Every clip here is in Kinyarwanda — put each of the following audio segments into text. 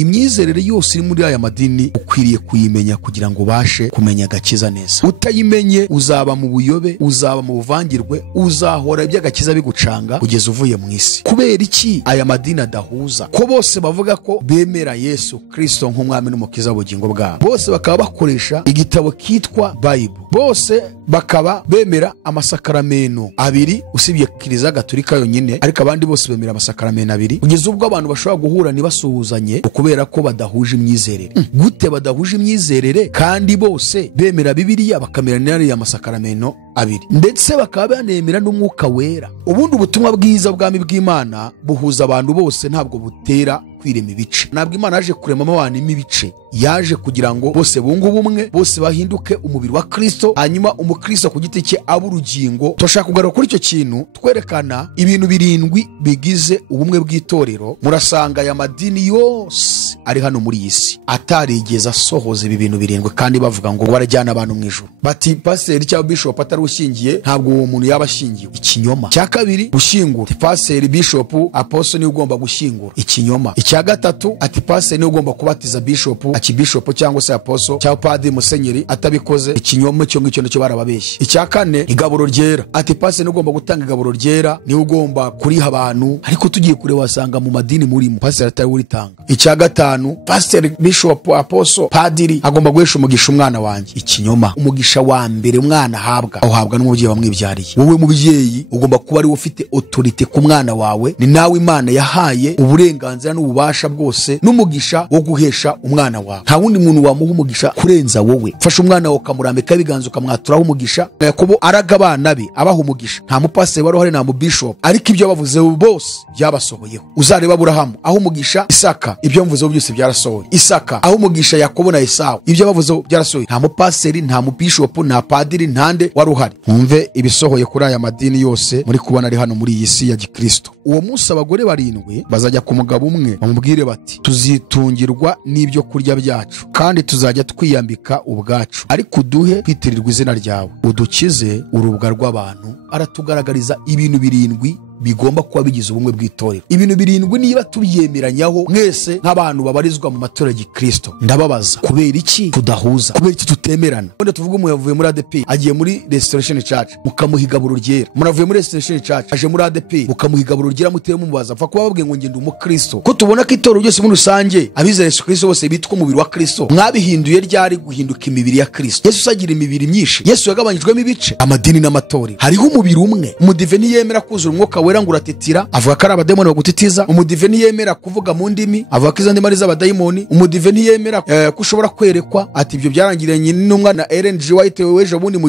Imyizerere yose iri muri aya madini ukwiriye kuyimenya kugira ngo ubashe kumenya agakiza neza. Utayimenye uzaba mu buyobe, uzaba mu buvangirwe, uzahora iby'agakiza bigucanga kugeza uvuye mu isi. Kubera iki aya madini adahuza? Ko bose bavuga ko bemera Yesu Kristo nk'umwami n'umukiza w'ubugingo bwabo. Bose bakaba bakoresha igitabo kitwa Bible. Bose bakaba bemera amasakaramentu abiri usibye Kiliziya Gatolika yonyine, ariko abandi bose bemera amasakaramentu abiri. Kugeza ubwo abantu bashobora guhura ntibasuhuzanye kubera ko badahuje imyizerere. Gute badahuje imyizerere kandi bose bemera Bibiliya bakamera n'ariya masakaramentu abiri, ndetse bakaba banemera n'umwuka wera? Ubundi ubutumwa bwiza bw'ami bw'Imana buhuza abantu bose, ntabwo butera kwirema ibice. Ntabwo Imana yaje kuremamo abantu imibice, yaje kugira ngo bose bunge ubumwe, bose bahinduke umubiri wa Kristo, hanyuma umukristo ku giti cye abe urugingo. Turashaka kugaruka kuri icyo kintu twerekana ibintu birindwi bigize ubumwe bw'itorero. Murasanga aya madini yose ari hano muri iyi si atarigeze asohoza ibi bintu birindwi, kandi bavuga ngo barajyana abantu mu ijuru. Bati paseri cyangwa bishop atari ushingiye ntabwo uwo muntu yaba ashingiwe. Ikinyoma. Cya kabiri, gushyingura. Paseri, bishop, apostle niwe ugomba gushyingura. Ikinyoma. Icya gatatu, ati paseri niwe ugomba kubatiza bishop, akibishop cyangwa se apostle cyangwa padiri musenyeri atabikoze. Ikinyoma cyo ngicyo nicyo barababeshye. Icya kane, igaburo ryera. Ati paseri niwe ugomba gutanga igaburo ryera, niwe ugomba kuriha abantu, ariko tugiye kure wasanga mu madini murimo paseri atari uritanga. Icya gatanu, paseri, bishop, apostle, padiri agomba guhesha umugisha umwana wanjye. Ikinyoma. Umugisha wa mbere umwana ahabwa awuhabwa n'umubyeyi wamwibyariye. Wowe mubyeyi ugomba kuba ari ufite autorite ku mwana wawe, ni nawe Imana yahaye uburenganzira n'ububasha bwose n'umugisha wo guhesha umwana wawe. Nta wundi muntu wamuha umugisha kurenza wowe. Fasha umwana wawe ukamurambika ibiganza ukamwaturaho umugisha. Yakobo araga abana be abaha umugisha. Nta mupaseri wari uhari, nta mubishop, ariko ibyo bavuze bose byabasohoyeho. Uzareba Aburahamu aho umugisha Isaka, ibyo mvuzeho byose byarasohoye. Isaka aho umugisha Yakobo na Esawu, ibyo bavuzeho byarasohoye. Nta mupaseri, nta mubishop, nta padiri, ntande wari uhari. Mwumve ibisohoye kuri aya madini yose muri kubona ari hano muri iyi si ya Gikristo. Uwo munsi abagore barindwi bazajya ku mugabo umwe bamubwire bati, tuzitungirwa n'ibyo kurya byacu kandi tuzajya twiyambika ubwacu, ariko uduhe kwitirirwa izina ryawe, udukize urubwa rw'abantu. Aratugaragariza ibintu birindwi bigomba kuba bigize ubumwe bw'itorero. Ibintu birindwi niba tubyemeranyaho mwese nk'abantu babarizwa mu matorero ya Gikristo, ndababaza kubera iki tudahuza? Kubera iki tutemerana? Wenda tuvuga umuntu yavuye muri ADP agiye muri Restoration Church mukamuha igaburo ryera, muravuye muri Restoration Church aje muri ADP mukamuha igaburo ryera, muteye mumubaza apfa kuba babwiye ngo ngende umukristo. Ko tubona ko itorero ryose muri rusange abizera Yesu Kristo bose bitwa umubiri wa Kristo, mwabihinduye ryari guhinduka imibiri ya Kristo? Yesu agira imibiri myinshi, Yesu yagabanyijwemo ibice. Amadini n'amatorero hariho umubiri umwe. Umudive niyemera kuzura umwuka wera ngo uratitira, avuga ko ari abadayimoni bagutitiza. Umudive niyemera kuvuga mu ndimi, avuga ko izo ndimi ari z'abadayimoni. Umudive niyemera ko ushobora kwerekwa, ati ibyo byarangiranye n'umwana na Ellen G. White weje bundi mu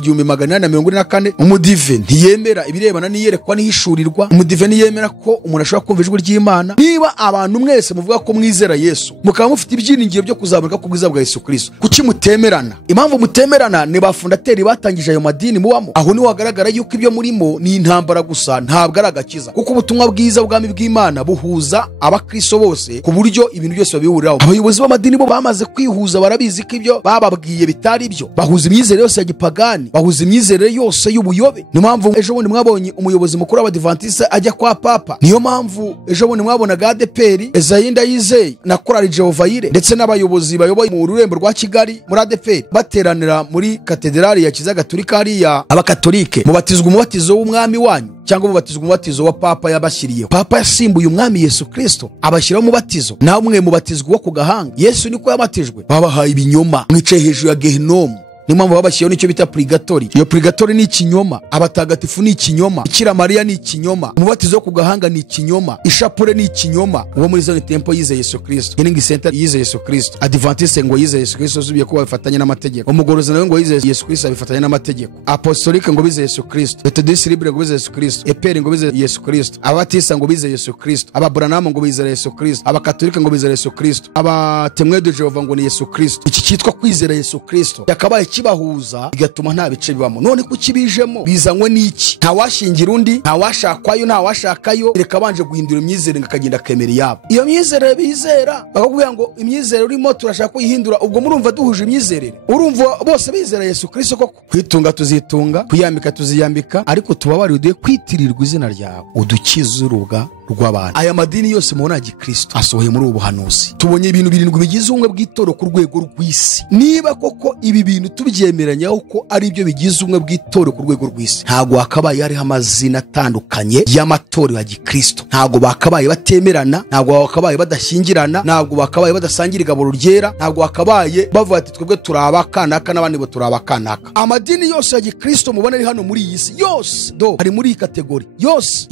1844. Umudive ntiyemera ibirebana n'iyerekwa n'ihishurirwa. Umudive niyemera ko umuntu ashobora kumva ijwi ry'Imana. Niba abantu mwese muvuga ko mwizera Yesu, mukaba mufite ibyiringiro byo kuzamuka ku bwiza bwa Yesu Kristo, kuki mutemerana? Impamvu mutemerana ni bafundateri batangije ayo madini mubamo. Aho ni wagaragara yuko ibyo murimo ni intambara gusa, ntabwo ari agakiza. Kuko ubutumwa bwiza bw'ami bw'Imana buhuza abakristo bose ku buryo ibintu byose babihuriraho. Abayobozi b'amadini bo bamaze kwihuza, barabizi ko ibyo bababwiye bitari byo. Bahuza imyizerere yose ya gipagani, bahuza imyizerere yose y'ubuyobe. Niyo mpamvu ejo bundi mwabonye umuyobozi mukuru w'Abadiventiste ajya kwa Papa. Niyo mpamvu ejo bundi mwabonaga ADPR Ezayinda Yizeye na Korali Jehova Yire ndetse n'abayobozi bayoboye mu rurembo rwa Kigali muri ADPR bateranira muri katedrali ya Kiliziya Gatolika hariya abakatolike. Mubatizwa umubatizo w'umwami wanyu cyangwa mubatizwa umubatizo wa Papa yabashyiriyeho. Papa yasimbuye umwami Yesu Kristo abashyiraho umubatizo, nawe mwe mubatizwa wo ku gahanga. Yesu niko yabatijwe. Babahaye ibinyoma, mwicaye hejuru ya Gehinomu. Niyo mpamvu babashyiriyeho nicyo bita purigatori. Iyo purigatori ni ikinyoma. Abatagatifu ni ikinyoma. Bikira Mariya ni ikinyoma. Umubatizo wo ku gahanga ni ikinyoma. Ishapure ni ikinyoma. Uwo muri Zion Temple yize Yesu Kristo, Healing Center yize Yesu Kristo, Adventiste ngo yize Yesu Kristo zubiye ko bafatanya n'amategeko, Umugorozi nawe ngo yize Yesu Kristo abifatanya n'amategeko, Apostolique ngo bize Yesu Kristo, Methodiste Libre ngo bize Yesu Kristo, EPR ngo bize Yesu Kristo, Abatista ngo bize Yesu Kristo, Ababranham ngo bize Yesu Kristo, Abakatolika ngo bize Yesu Kristo, Abatemwe de Jehova ngo ni Yesu Kristo. Iki cyitwa kwizera Yesu Kristo yakabaye kibahuza bigatuma nta bice bibamo. None kukibijemo bizanywe n'iki? Nta washingira undi, nta washakwayo, nta washakayo, reka banje guhindura imyizerere ngakagenda kemera yabo. Iyo myizerere bizera bakakubwira ngo imyizerere urimo turashaka kuyihindura, ubwo murumva duhuje imyizerere? Urumva bose bizera Yesu Kristo koko? Kwitunga tuzitunga, kuyambika tuziyambika, ariko tubabari uduye kwitirirwa izina ryawe, udukize urubwa rw'abantu. Aya madini yose mubona ya gikristo asohoye muri ubu buhanuzi. Tubonye ibintu 7 bigize ubumwe bw'itorero ku rwego rw'isi. Niba koko ibi bintu tubyemeranyaho ko ari byo bigize ubumwe bw'itorero ku rwego rw'isi, ntago hakabaye hariho amazina atandukanye y'amatorero ya gikristo. Ntago bakabaye batemerana, ntago bakabaye badashyingirana, ntago bakabaye badasangira igaburo ryera, ntago bakabaye bavuga ati twebwe turabakanaka n'abandi bo turabakanaka. Amadini yose ya gikristo mubona ari hano muri iyi si yose ari muri iyi kategori yose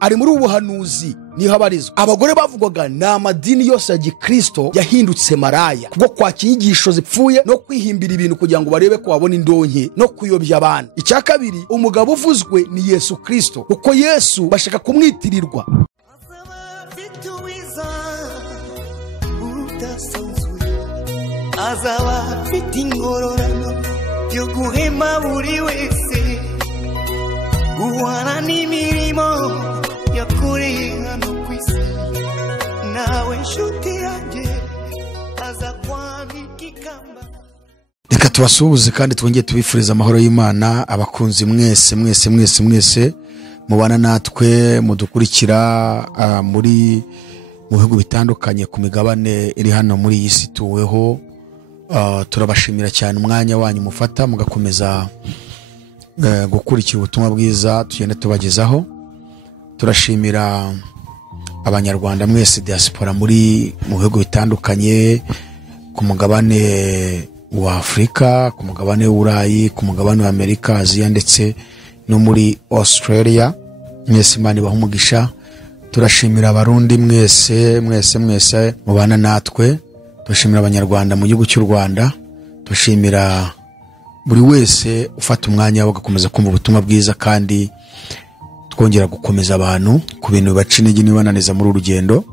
ari muri ubu buhanuzi niho abarizwa. Abagore bavugwaga ni amadini yose ya gikristo yahindutse maraya kubwo kwakira inyigisho zipfuye no kwihimbira ibintu kugira ngo barebe ko babona indonke no kuyobya abantu. Icya kabiri, umugabo uvuzwe ni Yesu Kristo, kuko Yesu bashaka kumwitirirwa. Azaba afite ingororano yo guhema buri wese, guhana n'imirimo yakoreye hano ku isi. Nawe nshuti yanjye aza kwambika ikamba. Reka tubasuhuze kandi twongeye tubifuriza amahoro y'Imana abakunzi mwese mubana natwe mudukurikira muri mu bihugu bitandukanye ku migabane iri hano muri iyi si tuweho. Turabashimira cyane umwanya wanyu mufata mugakomeza gukurikira ubutumwa bwiza tugenda tubagezaho. Turashimira abanyarwanda mwese diaspora muri mu bihugu bitandukanye, ku mugabane wa Afrika, ku mugabane w'Uburayi, ku mugabane wa Amerika, Aziya ndetse no muri Australia. Mwese Imana ibahe umugisha. Turashimira abarundi mwese mubana natwe. Turashimira abanyarwanda mu gihugu cy'u Rwanda. Turashimira buri wese ufata umwanya wo gukomeza kumva ubutumwa bwiza, kandi twongera gukomeza abantu ku bintu bibaca intege nibananiza muri urugendo,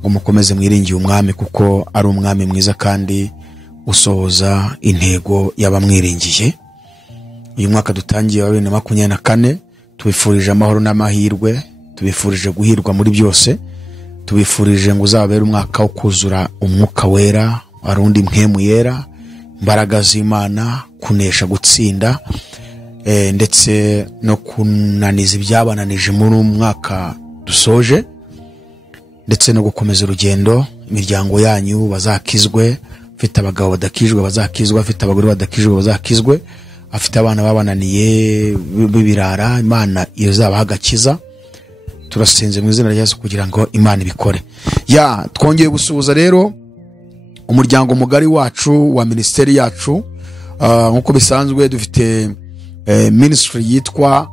ngo mukomeze mwiringiye umwami kuko ari umwami mwiza kandi usohoza intego y'abamwiringiye. Uyu mwaka dutangiye wa 2024 tubifurije amahoro n'amahirwe, tubifurije guhirwa muri byose, tubifurije ngo uzabere umwaka wo kuzura umwuka wera, arundi mpemu yera, imbaraga z'Imana, kunesha, gutsinda ndetse no kunaniza ibyabananije muri umwaka dusoje, ndetse no gukomeza urugendo. Imiryango yanyu bazakizwe, afite abagabo badakijwe bazakizwe, afite abagore badakijwe bazakizwe, afite abana babananiye b'ibirara Imana izabaha agakiza. Turasenze mu izina rya Yesu kugira ngo Imana ibikore. Twongeye gusuhuza rero umuryango mugari wacu wa ministeri yacu. Nkuko bisanzwe dufite ministry yitwa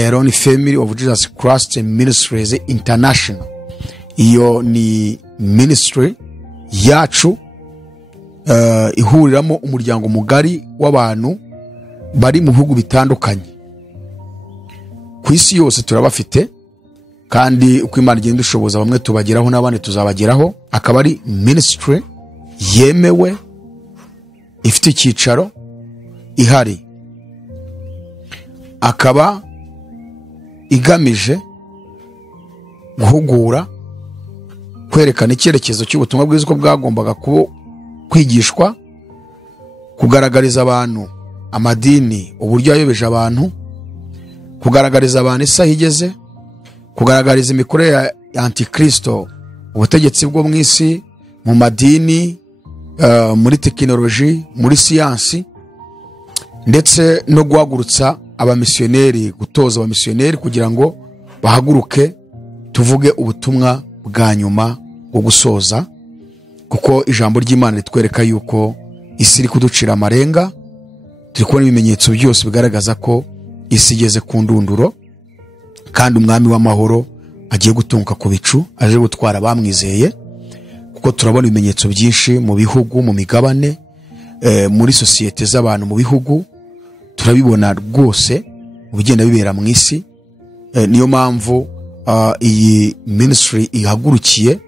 Iron Family of Jesus Christ Ministries International. Iyo ni ministry yacu ihuriramo umuryango mugari w'abantu bari mu bihugu bitandukanye ku isi yose. Turabafite kandi uko Imana igenda ishoboza bamwe tubageraho n'abandi tuzabageraho. Akaba ari ministry yemewe, ifite icyicaro ihari, akaba igamije guhugura, kwerekana icyerekezo cy'ubutumwa bwiza uko bwagombaga kwigishwa, kugaragariza abantu amadini uburyo yayobeje abantu, kugaragariza abantu isaha igeze, kugaragariza imikorere ya Antikristo, ubutegetsi bwo mu isi, mu madini, muri tekinoloji, muri siyansi, ndetse no guhagurutsa abamisiyoneri, gutoza abamisiyoneri kugira ngo bahaguruke tuvuge ubutumwa bwa nyuma bwo gusoza, kuko ijambo ry'Imana ritwereka yuko isi iri kuducira amarenga. Turi kubona ibimenyetso byose bigaragaza ko isi igeze ku ndunduro, kandi umwami w'amahoro agiye gutunguka ku bicu, aje gutwara abamwizeye, kuko turabona ibimenyetso byinshi mu bihugu, mu migabane, muri sosiyete z'abantu mu bihugu. Turabibona rwose mu bigenda bibera mu isi. Niyo mpamvu iyi ministry ihagurukiye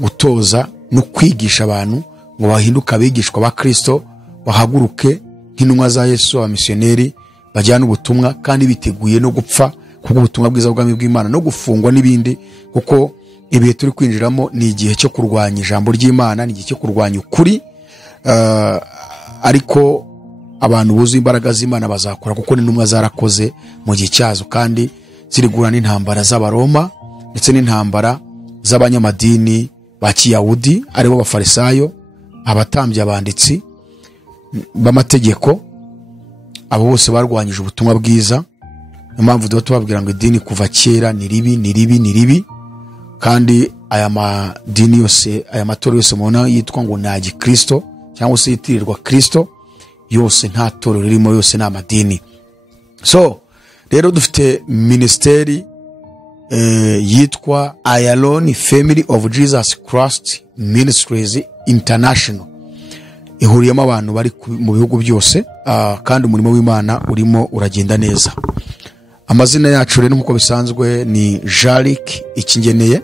gutoza no kwigisha abantu ngo bahinduke abigishwa ba Kristo, bahaguruke nk'intumwa za Yesu, abamisiyoneri bajyana ubutumwa kandi biteguye no gupfa kuko ubutumwa bwiza bw'ubwami bw'Imana, no gufungwa n'ibindi, kuko ibihe turi kwinjiramo ni igihe cyo kurwanya ijambo ry'Imana, ni igihe cyo kurwanya ukuri. Ariko abantu buzuye imbaraga z'Imana bazakora, kuko n'intumwa zarakoze mu gihe cyazo kandi zirigura n'intambara z'Abaroma ndetse n'intambara z'abanyamadini ba Kiyahudi aribo bafarisayo, abatambyi, abanditsi b'amategeko. Abo bose barwanyije ubutumwa bwiza. Niyo mpamvu tuba tubabwira ngo idini kuva kera ni ribi, kandi aya madini yose, aya matorero yose mubona yitwa ngo ni Kristo cyangwa se yitirirwa Kristo, yose nta torero ririmo, yose ni amadini. So rero dufite ministeri yitwa Ayalon Family of Jesus Christ Ministries International. Ihuriyemo abantu bari mu bihugu byose, kandi umurimo w'Imana urimo uragenda neza. Amazina yacu rero nkuko bisanzwe ni Jalik Ikingeneye.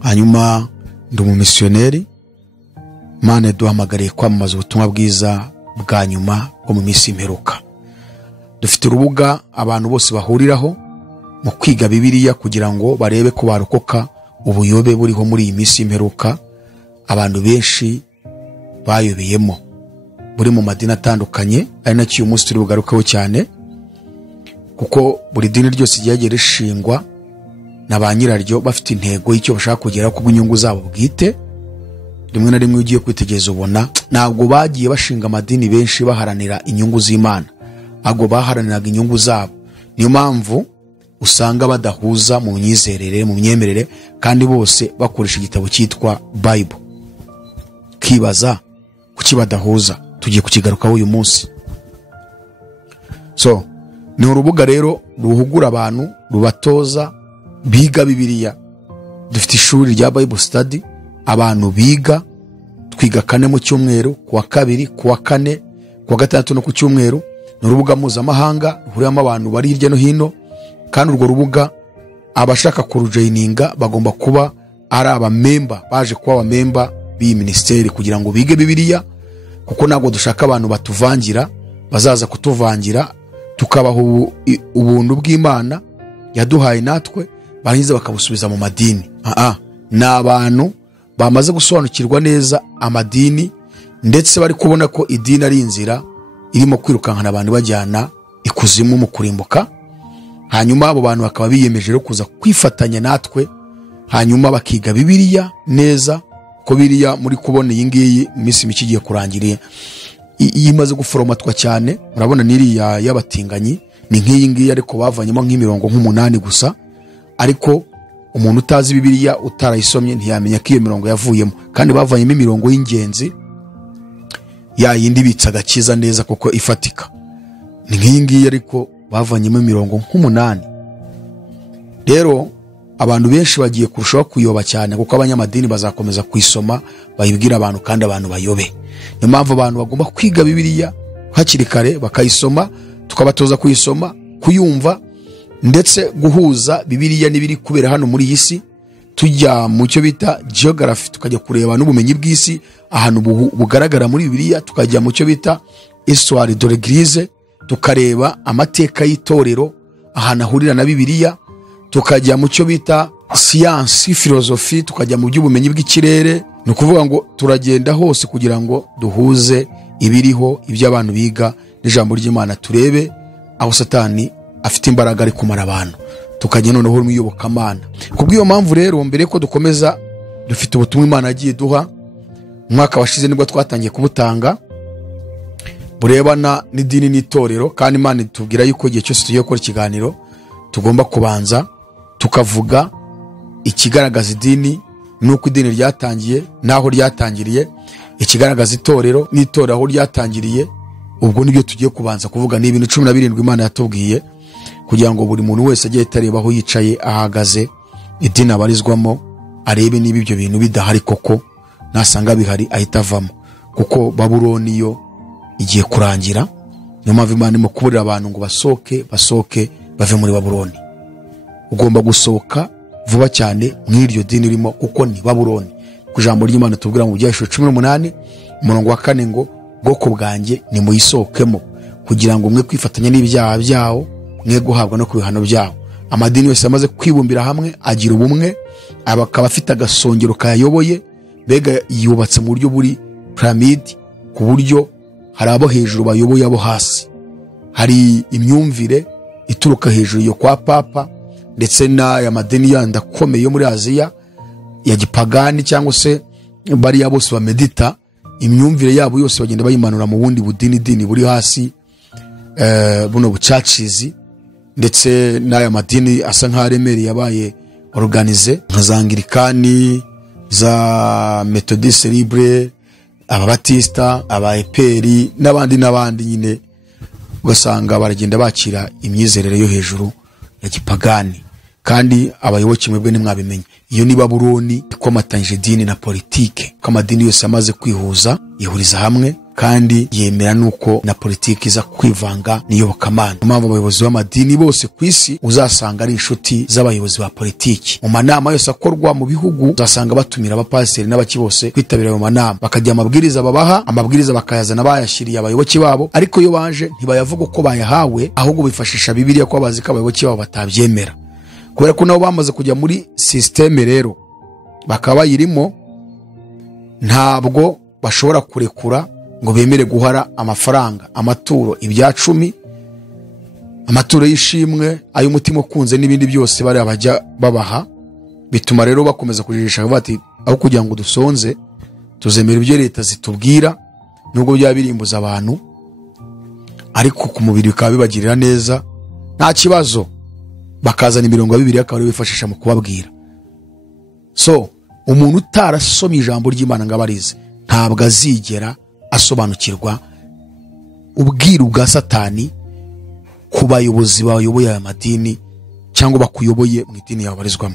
Hanyuma ndi umumisiyoneri. Imana duhamagariye kwamamaza ubutumwa bwiza bwa nyuma bwo mu minsi imperuka. Dufite urubuga abantu bose bahuriraho mu kwiga Bibiliya kugira ngo barebe ko barokoka ubuyobe buriho muri iyi minsi imperuka. Abantu benshi bayobeyemo buri mu madini atandukanye, ari nacyo uyu munsi turi bugarukeho cyane, kuko buri dini ryose ryagiye rishingwa na ba nyiraryo bafite intego y'icyo bashaka kugeraho ku bw'inyungu zabo bwite. Rimwe na rimwe ugiye kwitegereza ubona ntabwo bagiye bashinga amadini benshi baharanira inyungu z'Imana, ahubwo baharaniraga inyungu zabo. Niyo mpamvu usanga badahuza mu myizerere, mu myemerere, kandi bose bakoresha igitabo cyitwa Bible. Kibaza kuki badahuza? Tugiye kukigarukaho uyu munsi. So ni urubuga rero ruhugura abantu, rubatoza biga Bibiliya. Dufite ishuri rya Bible Study, abantu biga, twiga 4 mu cyumweru, kuwa 2, kuwa 4, kuwa 6 no ku cyumweru. Ni urubuga mpuzamahanga ruhuriyemo abantu bari hirya no hino, kandi urwo rubuga abashaka kurujoininga bagomba kuba ari abamemba, baje kuba abamemba b'iyi ministeri kugira ngo bige Bibiliya, kuko ntabwo dushaka abantu batuvangira, bazaza kutuvangira tukabaho ubuntu bw'Imana yaduhaye natwe barangiza bakabusubiza mu madini. Ni abantu bamaze gusobanukirwa neza amadini, ndetse bari kubona ko idini ari inzira irimo kwirukankana abantu bajyana ikuzimu mu kurimbuka. Hanyuma abo bantu bakaba biyemeje rero kuza kwifatanya natwe, hanyuma bakiga Bibiliya neza, ko Bibiliya muri kubona iyi ngiyi iminsi mike igiye kurangiriye imaze guforomatwa cyane. Murabona n'iriya y'abatinganyi ni nk'iyi ngiyi, ariko bavanyemo nk'imirongo 8 gusa, ariko umuntu utazi Bibiliya utarayisomye ntiyamenya ko iyo mirongo yavuyemo, kandi bavanyemo imirongo y'ingenzi ya yindi bitsa agakiza neza kuko ifatika. Ni nk'iyi ngiyi ariko bavanyemo imirongo 8. Rero abantu benshi bagiye kurushaho kuyoba cyane, kuko abanyamadini bazakomeza kwisoma bayibwira abantu kandi abantu bayobe. Niyo mpamvu abantu bagomba kwiga Bibiliya hakiri kare, bakayisoma, tukabatoza kuyisoma, kuyumva, ndetse guhuza Bibiliya n'ibiri kubera hano muri iyi si. Tujya mu cyo bita geography, tukajya kureba n'ubumenyi bw'isi ahantu bugaragara muri Bibiliya. Tukajya mu cyo bita histoire de l'église, tukareba amateka y'itorero ahantu ahurira na Bibiliya. Tukajya mu cyo bita science, philosophy, tukajya mu by'ubumenyi bw'ikirere. Ni ukuvuga ngo turagenda hose kugira ngo duhuze ibiriho, ibyo abantu biga n'ijambo ry'Imana, turebe aho Satani afite imbaraga ari kumara abantu, tukajya noneho mu iyobokamana. Kubw'iyo mpamvu rero, mbere ko dukomeza, dufite ubutumwa Imana yagiye duha. Umwaka washize nibwo twatangiye kubutanga, burebana n'idini n'itorero, kandi Imana itubwira yuko igihe cyose tugiye gukora ikiganiro tugomba kubanza tukavuga ikigaragaza idini, nuko idini ryatangiye naho ryatangiriye, ikigaragaza itorero n'itorero aho ryatangiriye. Ubwo nibyo tugiye kubanza kuvuga. Ni ibintu 17 Imana yatubwiye, kugira ngo buri muntu wese ajye tareba aho yicaye, ahagaze, idini abarizwamo, arebe niba ibyo bintu bidahari koko, nasanga bihari ahita avamo, kuko Babuloni yo igiye kurangira. Niyo mpamvu Imana irimo kuburira abantu ngo basohoke bave muri Babuloni. Ugomba gusohoka vuba cyane mw'iryo dini urimo, kuko ni Babuloni. Ku ijambo ry'Imana tubwira mu Byahishwe 18 umurongo wa 4 ngo bwoko bwanjye ni muyisohokemo, kugira ngo mwe kwifatanya n'ibyaha byawo, mwe guhabwa no ku bihano byawo. Amadini yose amaze kwibumbira hamwe agira ubumwe, abakaba afite agasongero kayayoboye, bega yubatse mu buryo buri pyramid, ku buryo hari abo hejuru bayoboye abo hasi. Hari imyumvire ituruka hejuru yo kwa papa, ndetse n'aya madini yandi akomeye yo muri Aziya ya gipagani cyangwa se bariya bose bamedita, imyumvire yabo yose bagenda bayimanura mu bundi budini buri hasi, buno bucacizi, ndetse n'aya madini asa nk'aremereye yabaye organize nka za Anglikani, za Methodiste Libre, Ababatista, Abaeperi n'abandi nyine, ugasanga baragenda bakira imyizerere yo hejuru ya gipagani. Kandi abayoboke mwebwe nimwabimenye, iyo ni Babuloni ikomatanyije dini na politike, ko amadini yose amaze kwihuza yihuriza hamwe kandi yemera nuko na politiki iza kwivanga n'iyobokamana. Mpamvu abayobozi b'amadini bose ku isi uzasanga ari inshuti z'abayobozi ba politiki. Mu manama yose akorwa mu bihugu uzasanga batumira abapasiteri n'abaki bose kwitabira ayo manama, bakajya amabwiriza babaha, amabwiriza bakayazana bayashyiriye abayoboke babo, ariko iyo baje ntibayavuga uko bayahawe, ahubwo bifashisha Bibiliya ko bazi ko abayoboke babo batabyemera. Kubera ko nabo bamaze kujya muri systeme rero bakaba bayirimo, ntabwo bashobora kurekura ngo bemere guhara amafaranga, amaturo, ibya 10, amaturo y'ishimwe, ay'umutima ukunze n'ibindi byose bari abajya babaha. Bituma rero bakomeza kujijisha bati aho kugira ngo dusonze tuzemera ibyo leta zitubwira, nubwo bya birimbuza abantu, ariko ku mubiri bikaba bibagirira neza, nta kibazo. Bakazana imirongo ya Bibiliya akaba ari bifashisha mu kubabwira. So umuntu utarasomye ijambo ry'Imana ngo abarize ntabwo azigera asobanukirwa ubwiru bwa Satani ku bayobozi bayoboye aya madini cyangwa bakuyoboye mu idini yabarizwamo.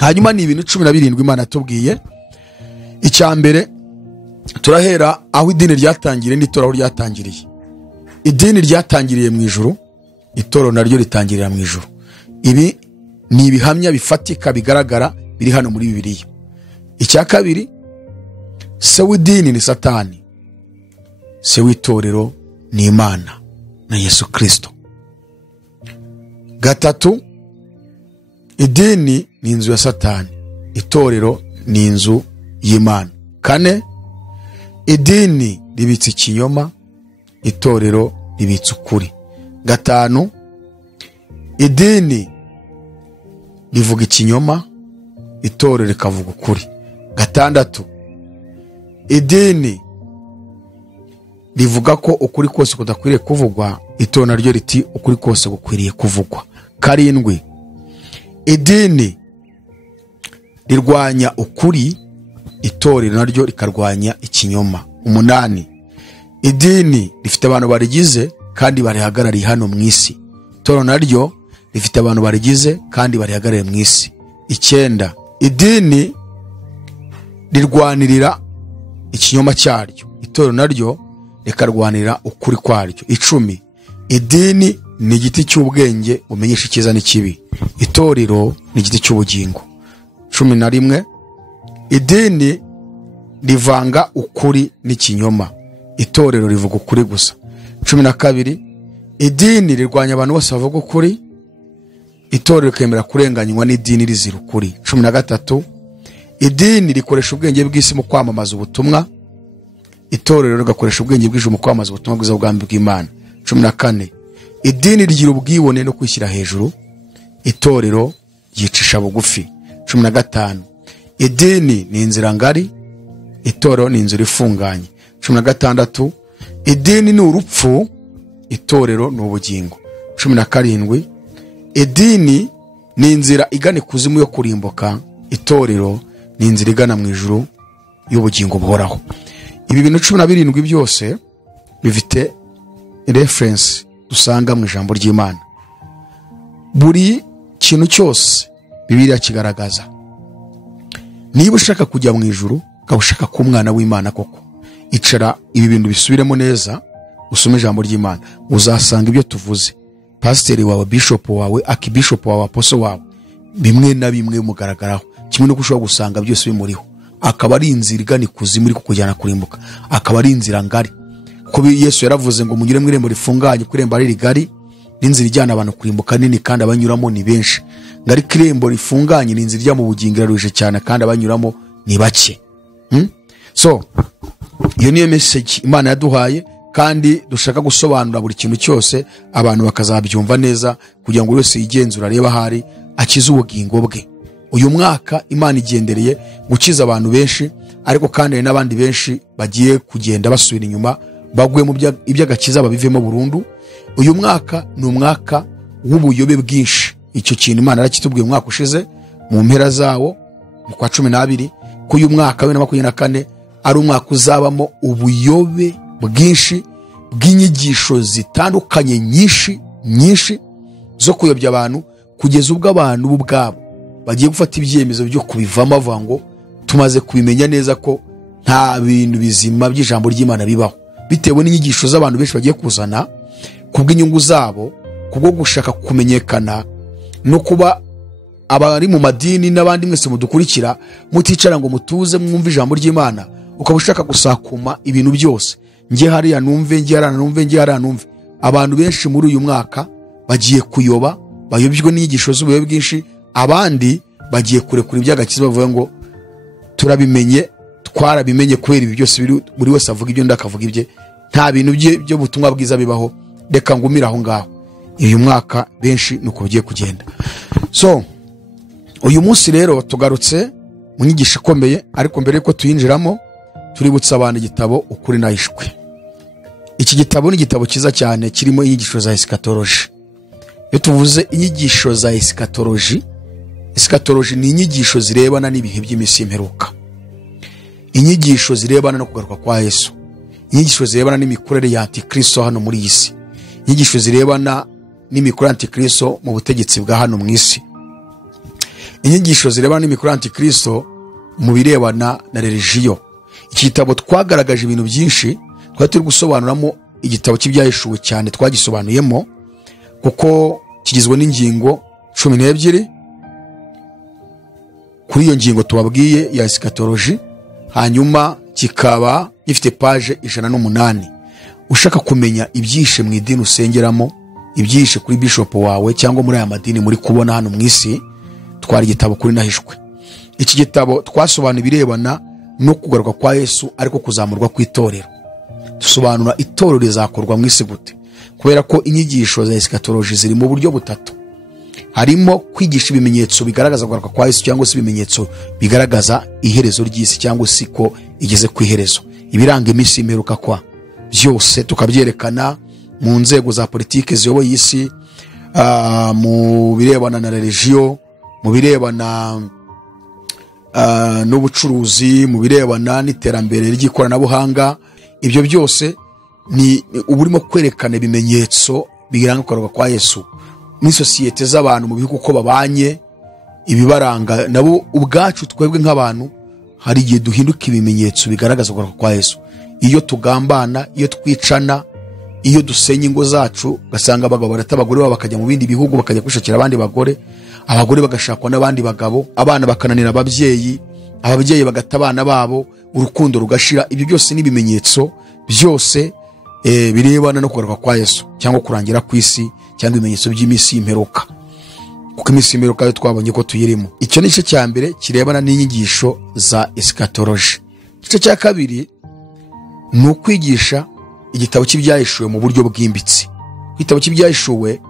Hanyuma ni ibintu 17 Imana yatubwiye. Icya mbere turahera aho idini ryatangiriye n'itorero ryatangiriye. Idini ryatangiriye mu ijuru, itorero naryo ritangirira mu ijuru. Ibi ni ibihamya bifatika bigaragara biri hano muri Bibiliya. Icya kabiri, se w'idini ni Satani, se w'itorero ni Imana na Yesu Kristo. Gatatu, idini ni inzu ya Satani, itorero ni inzu y'Imana. Kane, idini ribitse ikinyoma, itorero ribitse ukuri. Gatanu, idini rivuga ikinyoma, itorero rikavuga ukuri. Gatandatu, idini rivuga ko ukuri kose kudakwiriye kuvugwa, itorero naryo riti ukuri kose gukwiriye kuvugwa. Karindwi, idini rirwanya ukuri, itorero naryo rikarwanya ikinyoma. Umunani, idini rifite abantu barigize kandi barihagarariye hano mu isi, itorero naryo rifite abantu barigize kandi barihagarariye mu isi. Icyenda, idini rirwanirira ikinyoma cyaryo, itorero naryo rikarwanira ukuri kwaryo. Icumi, idini ni igiti cy'ubwenge bumenyesha icyiza n'ikibi, itorero ni igiti cy'ubugingo. 11, idini rivanga ukuri n'ikinyoma, itorero rivuga ukuri gusa. 12, idini rirwanya abantu bose bavuga ukuri, itorero rikemera kurenganywa n'idini rizira ukuri. 13, idini rikoresha ubwenge bw'isi mu kwamamaza ubutumwa, itorero rigakoresha ubwenge bw'ijuru mu kwamamaza ubutumwa bwiza bw'ubwami bw'Imana. 14, idini rigira ubwibone no kwishyira hejuru, itorero ryicisha bugufi. 15, idini ni inzira ngari, itorero ni inzira ifunganye. 16, idini ni urupfu, itorero ni ubugingo. 17, idini ni inzira igana ikuzimu yo kurimbuka, itorero ni inzira igana mu ijuru y'ubugingo buhoraho. Ibi bintu 17 byose bifite reference dusanga mu ijambo ry'Imana. Buri kintu cyose Bibiliya kigaragaza. Niba ushaka kujya mu ijuru, ukaba ushaka ko umwana w'Imana koko, icara ibi bintu bisubiremo neza, usome ijambo ry'Imana, uzasanga ibyo tuvuze. Pasiteri wawe, bishop wawe, akibishop wawe, apostle wawe, bimwe na bimwe mugaragaraho, kimwe no kushobora gusanga byose bimuriho. Akaba ari inzira igana ikuzimu iri kukujyana kurimbuka, akaba ari inzira ngari. Kuko Yesu yaravuze ngo mugire mu irembo rifunganye, ku irembo ari rigari, n'inzira ijyana abantu kurimbuka nini kandi abanyuramo ni benshi. Ngari kirembo rifunganye ni inzira ijya mu bugingo iraruje cyane kandi abanyuramo ni bake. So iyo niyo message Imana yaduhaye, kandi dushaka gusobanura buri kintu cyose abantu bakazabyumva neza kugira ngo wese yigenzura arebe ahari akize ubugingo bwe. Uyu mwaka Imana igendereye gukiza abantu benshi, ariko kandi hari n'abandi benshi bagiye kugenda basubira inyuma bagwe mu iby'agakiza babivemo burundu. Uyu mwaka ni umwaka w'ubuyobe bwinshi. Icyo kintu Imana yarakitubwiye umwaka ushize mu mpera zawo mu kwa 12 ko uyu mwaka wa 2024 ari umwaka uzabamo ubuyobe bwinshi bw'inyigisho zitandukanye nyinshi zo kuyobya abantu, kugeza ubwo abantu ubwabo bagiye gufata ibyemezo byo kubivamo bavuga ngo tumaze kubimenya neza ko nta bintu bizima by'ijambo ry'Imana bibaho, bitewe n'inyigisho z'abantu benshi bagiye kuzana kubw'inyungu zabo, kubwo gushaka kumenyekana no kuba abari mu madini n'abandi mwese mudukurikira muticara ngo mutuze mwumve ijambo ry'Imana, ukaba ushaka gusakuma ibintu byose, nge hariya numve, nge hariya numve, nge hariya numve. Abantu benshi muri uyu mwaka bagiye kuyoba, bayobywe n'inyigisho z'ubuyobe bwinshi. Abandi bagiye kurekura iby'agakiza bavuga ngo turabimenye, twarabimenye kubera ibi byose buri wese avuga ibyo ndakavuga ibye, nta bintu byo butumwa bwiza bibaho, reka ngumira aho ngaho. Uyu mwaka benshi nuko bigiye kugenda. So uyu munsi rero tugarutse mu nyigisho ikomeye, ariko mbere yuko tuyinjiramo tuributsa abantu igitabo Ukuri Nahishwe. Iki gitabo ni igitabo cyiza cyane kirimo inyigisho za eschatology. Iyo tuvuze inyigisho za eschatology ni inyigisho zirebana n'ibihe by'imisi y'imperuka, inyigisho zirebana no kugaruka kwa Yesu, inyigisho zirebana n'imikorere ya Antikristo hano muri iyi si, inyigisho zirebana n'imikorere ya Antikristo mu butegetsi bwa hano mu isi, inyigisho zirebana n'imikorere ya Antikristo mu birebana na religion. Iki gitabo twagaragaje ibintu byinshi, twari turi gusobanuramo igitabo cy'ibyahishuwe cyane twagisobanuyemo, kuko kigizwe n'ingingo 12. Kuri iyo ngingo tubabwiye ya eschatology, hanyuma kikaba gifite page 108. Ushaka kumenya ibyishe mu idini usengeramo, ibyishe kuri bishop wawe cyangwa muri aya madini muri kubona hano mu isi, twari igitabo Ukuri Nahishwe. Iki gitabo twasobanura ibirebana no kugaruka kwa Yesu ariko kuzamurwa kw'itorero. Dusobanura itorero rizakorwa mu isi gute, kubera ko inyigisho za eschatology ziri mu buryo butatu. Harimo kwigisha ibimenyetso bigaragaza kugaruka kwa Yesu, cyangwa se ibimenyetso bigaragaza iherezo ry'isi cyangwa se ko igeze ku iherezo, ibiranga imisi imperuka kwa byose tukabyerekana mu nzego za politike ziyoboye isi, mu birebana na religion, mu birebana n'ubucuruzi, mu birebana n'iterambere ry'ikoranabuhanga. Ibyo byose ni uburimo kwerekana ibimenyetso biranga kugaruka kwa Yesu ni sosiyete z'abantu mu bihugu uko babanye, ibibaranga nabo ubwacu twebwe nk'abantu. Hari igihe duhinduka ibimenyetso bigaragaza kugaruka kwa Yesu, iyo tugambana, iyo twicana, iyo dusenya ingo zacu, gasanga abagabo barata abagore babo bakajya mu bindi bihugu bakajya kwishakira abandi bagore, abagore bagashakwa n'abandi bagabo, abana bakananira ababyeyi, ababyeyi bagata abana babo, urukundo rugashira. Ibyo byose ni ibimenyetso byose birebana no kugaruka kwa Yesu cyangwa kurangira kw'isi, cyangwa ibimenyetso by'imisi y'imperuka, kuko imisi y'imperuka yo twabonye ko tuyirimo. Icyo ni cyo cya mbere kirebana n'inyigisho za eschatology. Icyo cya kabiri ni ukwigisha igitabo cy'ibyahishuwe mu buryo bwimbitse. Igitabo cy'ibyahishuwe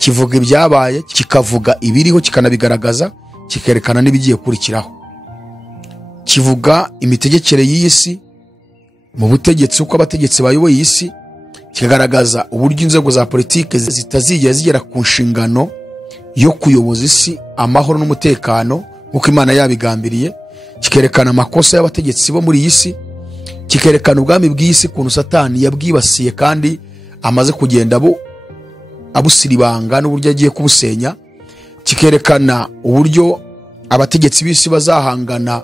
kivuga ibyabaye, kikavuga ibiriho, kikanabigaragaza, kikerekana n'ibigiye kurikiraho. Kivuga imitegekere y'isi mu butegetsi, uko abategetsi bayoboye isi, kikagaragaza uburyo inzego za politike zitazigera zigera ku nshingano yo kuyoboza isi amahoro n'umutekano nk'uko Imana yabigambiriye, kikerekana amakosa y'abategetsi bo muri iyi si, kikerekana ubwami bw'isi kuntu Satani yabwibasiye kandi amaze kugenda abusiribanga n'uburyo agiye kubusenya, kikerekana uburyo abategetsi b'isi bazahangana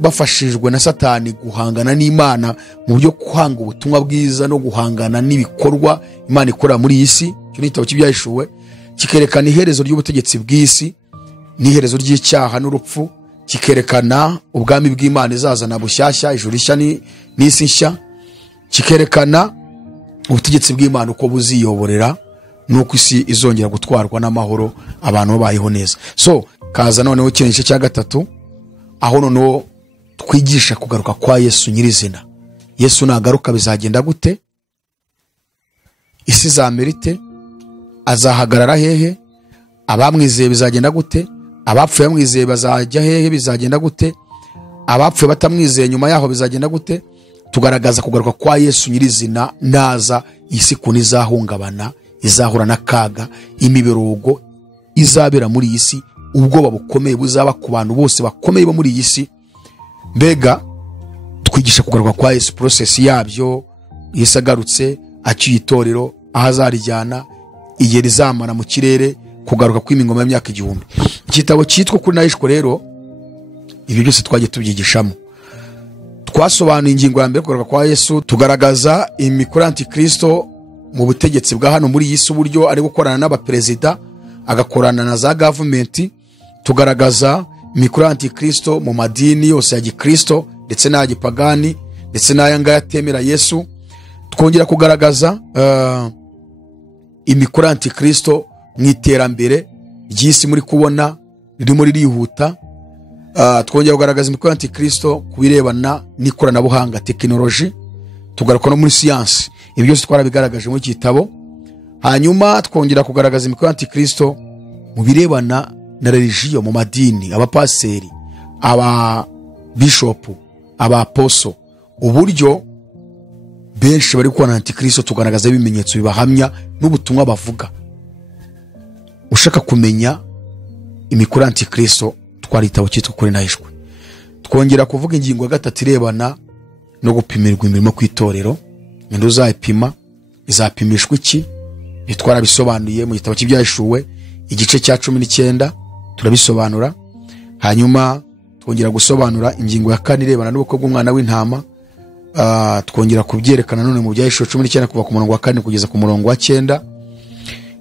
bafashijwe na Satani guhangana n'Imana mu buryo guhanga ubutumwa bwiza no guhangana n'ibikorwa Imana ikora muri iyi si. Cyo nitabo cy'ibyahishuwe, kikerekana iherezo ry'ubutegetsi bw'isi n'iherezo ry'icyaha n'urupfu, kikerekana ubwami bw'Imana izazana bushyashya, ijuru rishya n'isi nshya, kikerekana ubutegetsi bw'Imana uko buziyoborera nuko isi izongera gutwarwa n'amahoro, abantu babayeho neza. So kaza noneho ikintu cya gatatu, aho noneho twigisha kugaruka kwa Yesu nyirizina. Yesu nagaruka bizagenda gute, isi zamerite, azahagarara hehe, abamwizeye bizagenda gute, abapfuye bamwizeye bazajya hehe, bizagenda gute, abapfuye batamwizeye nyuma yaho bizagenda gute. Tugaragaza kugaruka kwa Yesu nyirizina naza, isi kuntu izahungabana, izahura n'akaga, imiberogo izabera muri iyi si, ubwoba bukomeye buzaba ku bantu bose bakomeye bo muri iyi si. Mbega twigisha kugaruka kwa Yesu, process yabyo, Yesu agarutse aciye itorero, aho azarijyana, igihe rizamara mu kirere, kugaruka kw'imingoma y'imyaka 1000. Igitabo cyitwa Ukuri n'Ahishwe rero ibi byose twagiye tubyigishamo. Twasobanuye ingingo ya mbere kugaruka kwa Yesu, tugaragaza imikoro Antikristo mu butegetsi bwa hano muri iyi si, uburyo ari gukorana n'abaperezida, agakorana na za government. Tugaragaza imikoro Antikristo mu madini yose ya Gikristo ndetse n'aya gipagani ndetse n'aya ngaya atemera Yesu. Twongera kugaragaza imikoro Antikristo mu iterambere ry'isi muri kubona ririmo ririhuta. Twongera kugaragaza imikoro Antikristo kubirebana n'ikoranabuhanga, tekinoloji. Tugaruka no muri siyansi, ibi byose twarabigaragaje mu gitabo. Hanyuma twongera kugaragaza imikoro Antikristo mu birebana na religion, mu madini, abapaseri, aba bishop, aba apostle, uburyo benshi bari kubona Antikristo. Tugaragaza ibimenyetso bibahamya n'ubutumwa bavuga. Ushaka kumenya imikoro Antikristo, twari igitabo cyitwa Ukuri n'Ahishwe. Twongera kuvuga ingingo ya 3 irebana no gupimirwa imirimo ku itorero. Ninde uzayipima, izapimishwa iki? Twarabisobanuye mu gitabo cy'Ibyahishuwe igice cya 19 turabisobanura. Hanyuma twongera gusobanura ingingo ya 4 irebana n'ubukwe bw'umwana w'intama. Twongera kubyerekana none mu Byahishuwe 19 kuva ku murongo wa 4 kugeza ku murongo wa 9.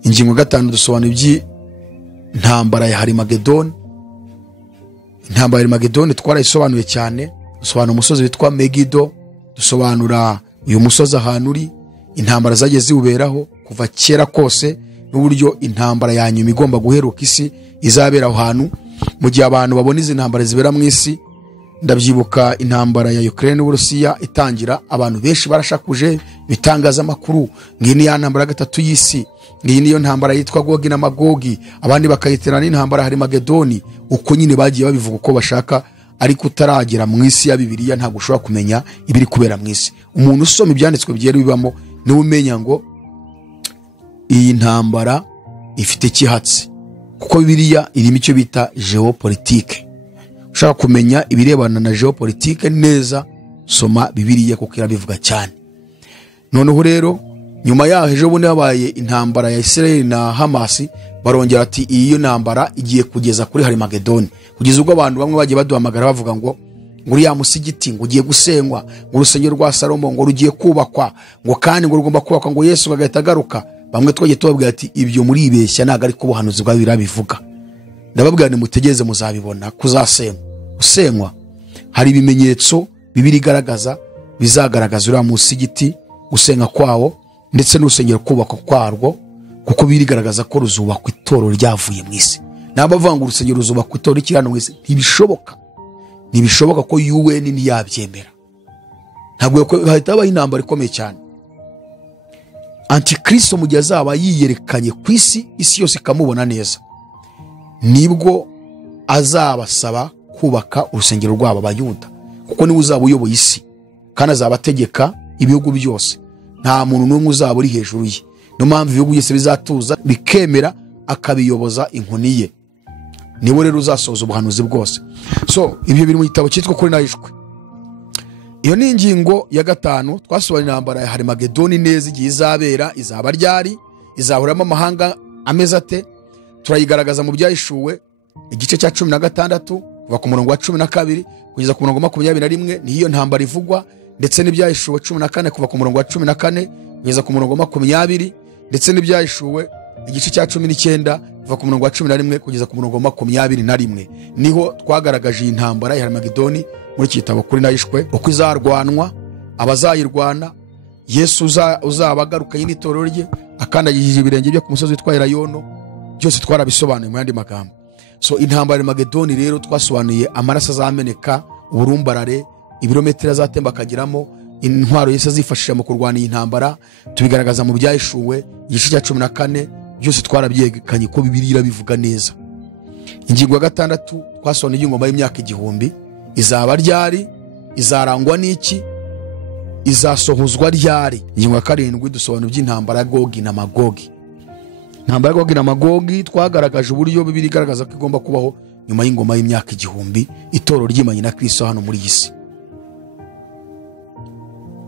Ingingo ya 5 dusobanura iby'intambara ya Harimagedoni. Intambara ya Harimagedoni twarayisobanuye cyane, dusobanura umusozi witwa Megido, dusobanura uyu musozi ahantu uri, intambara zagiye ziwuberaho kuva kera kose, n'uburyo intambara ya nyuma igomba guheruka isi izabera aho hantu. Mu gihe abantu babona izi ntambara zibera mu isi, ndabyibuka intambara ya Ukraine n'Uburusiya itangira, abantu benshi barashakuje bitangaza makuru ngini ya ntambara ya 3 y'isi, ngiyi niyo ntambara yitwa Gogi na Magogi, abandi bakayiterana n'intambara Harimagedoni. Uko nyine bagiye babivuga uko bashaka, ariko utaragera mu isi ya Bibiliya ntabwo ushobora kumenya ibiri kubera mu isi. Umuntu usoma ibyanditswe byera bibamo niwe umenya ngo iyi ntambara ifite kihatsi, kuko Bibiliya irimo icyo bita geopolitique. Ushaka kumenya ibirebana na geopolitique neza, soma Bibiliya kuko irabivuga cyane. Noneho rero nyuma yaho ejo bundi habaye intambara ya Israel na Hamas, barongera ati iyo ntambara igiye kugeza kuri Harimagedoni, kugeza ubwo abantu bamwe bagiye baduhamagara bavuga ngo uriya musigiti ngo ugiye gusenywa, ngo urusengero rwa Salomo ngo rugiye kubakwa, ngo kandi ngo rugomba kubakwa ngo Yesu agahita agaruka. Bamwe twagiye tubabwira ati ibyo muri ibeshya, ntago ari kubuhanuzi bwa Bibiliya bivuga. Ndababwira ni mutegeze muzabibona kusenywa. Hari ibimenyetso Bibiliya igaragaza bizagaragaza uriya musigiti gusenga kwawo ndetse n'urusengero kubakwa kwarwo, kuko birigaragaza ko ruzubakwa itorero ryavuye mu isi. N'abavanga urusengero ruzubakwa itorero rikirano mu isi, ntibishoboka ko UN ntiyabyemera. Ntabwo hahita habaho intambara ikomeye cyane. Antikristo mu gihe azaba yiyerekanye ku isi, isi yose ikamubona neza, nibwo azabasaba kubaka urusengero rwabo Abayuda, kuko niwe uzaba uyoboye isi kandi azabategeka ibihugu byose. Nta muntu n'umwe uzaba uri hejuru ye. No mpamvu ibihugu byose bizatuza bikemera akabiyoboza inkoni ye. Niwe rero uzasoza ubuhanuzi bwose. So ibyo biri mu gitabo cyitwa Ukuri n'Ahishwe. Iyo ni ingingo ya 5. Twasobanura intambara ya Harimagedoni neza igihe izabera, izaba ryari, izahuramo amahanga ameze ate. Turayigaragaza mu Byahishuwe igice cya 16 kuva ku murongo wa 12 kugeza ku murongo wa 21. Ni iyo ntambara ivugwa, ndetse n'Ibyahishuwe 14 kuva ku murongo wa 14 kugeza ku murongo wa 20, ndetse n'Ibyahishuwe igice cya 19 kuva ku murongo wa 11 kugeza ku murongo wa 21. Niho twagaragaje iyi ntambara ya Harimagedoni muri kitabo Ukuri n'Ahishwe, uko izarwanwa, abazayirwana, Yesu uzabagaruka y'itorero rye akandagije ibirenge bye ku musozi witwa Elayono. Byose twarabisobanuye mu yandi magambo. So intambara ya Harimagedoni rero twasobanuye amaraso azameneka, uburumbarare, ibirometero azatemba akagiramo, intwaro Yesu azifashisha mu kurwana iyi ntambara tubigaragaza mu byahishuwe igice cya 14 byose twarabyegekanye ko Bibiliya bivuga neza. Ingingo ya 6 twasobanuye ingoma y'imyaka 1000 izaba ryari, izarangwa n'iki, izasohozwa ryari. Ingingo ya 7 dusobanura by'intambara ya Gogi na Magogi. Intambara ya Gogi na Magogi twagaragaje uburyo Bibiliya igaragaza ko igomba kubaho nyuma y'ingoma y'imyaka 1000 itoro ry'Imana na Kristo hano muri isi.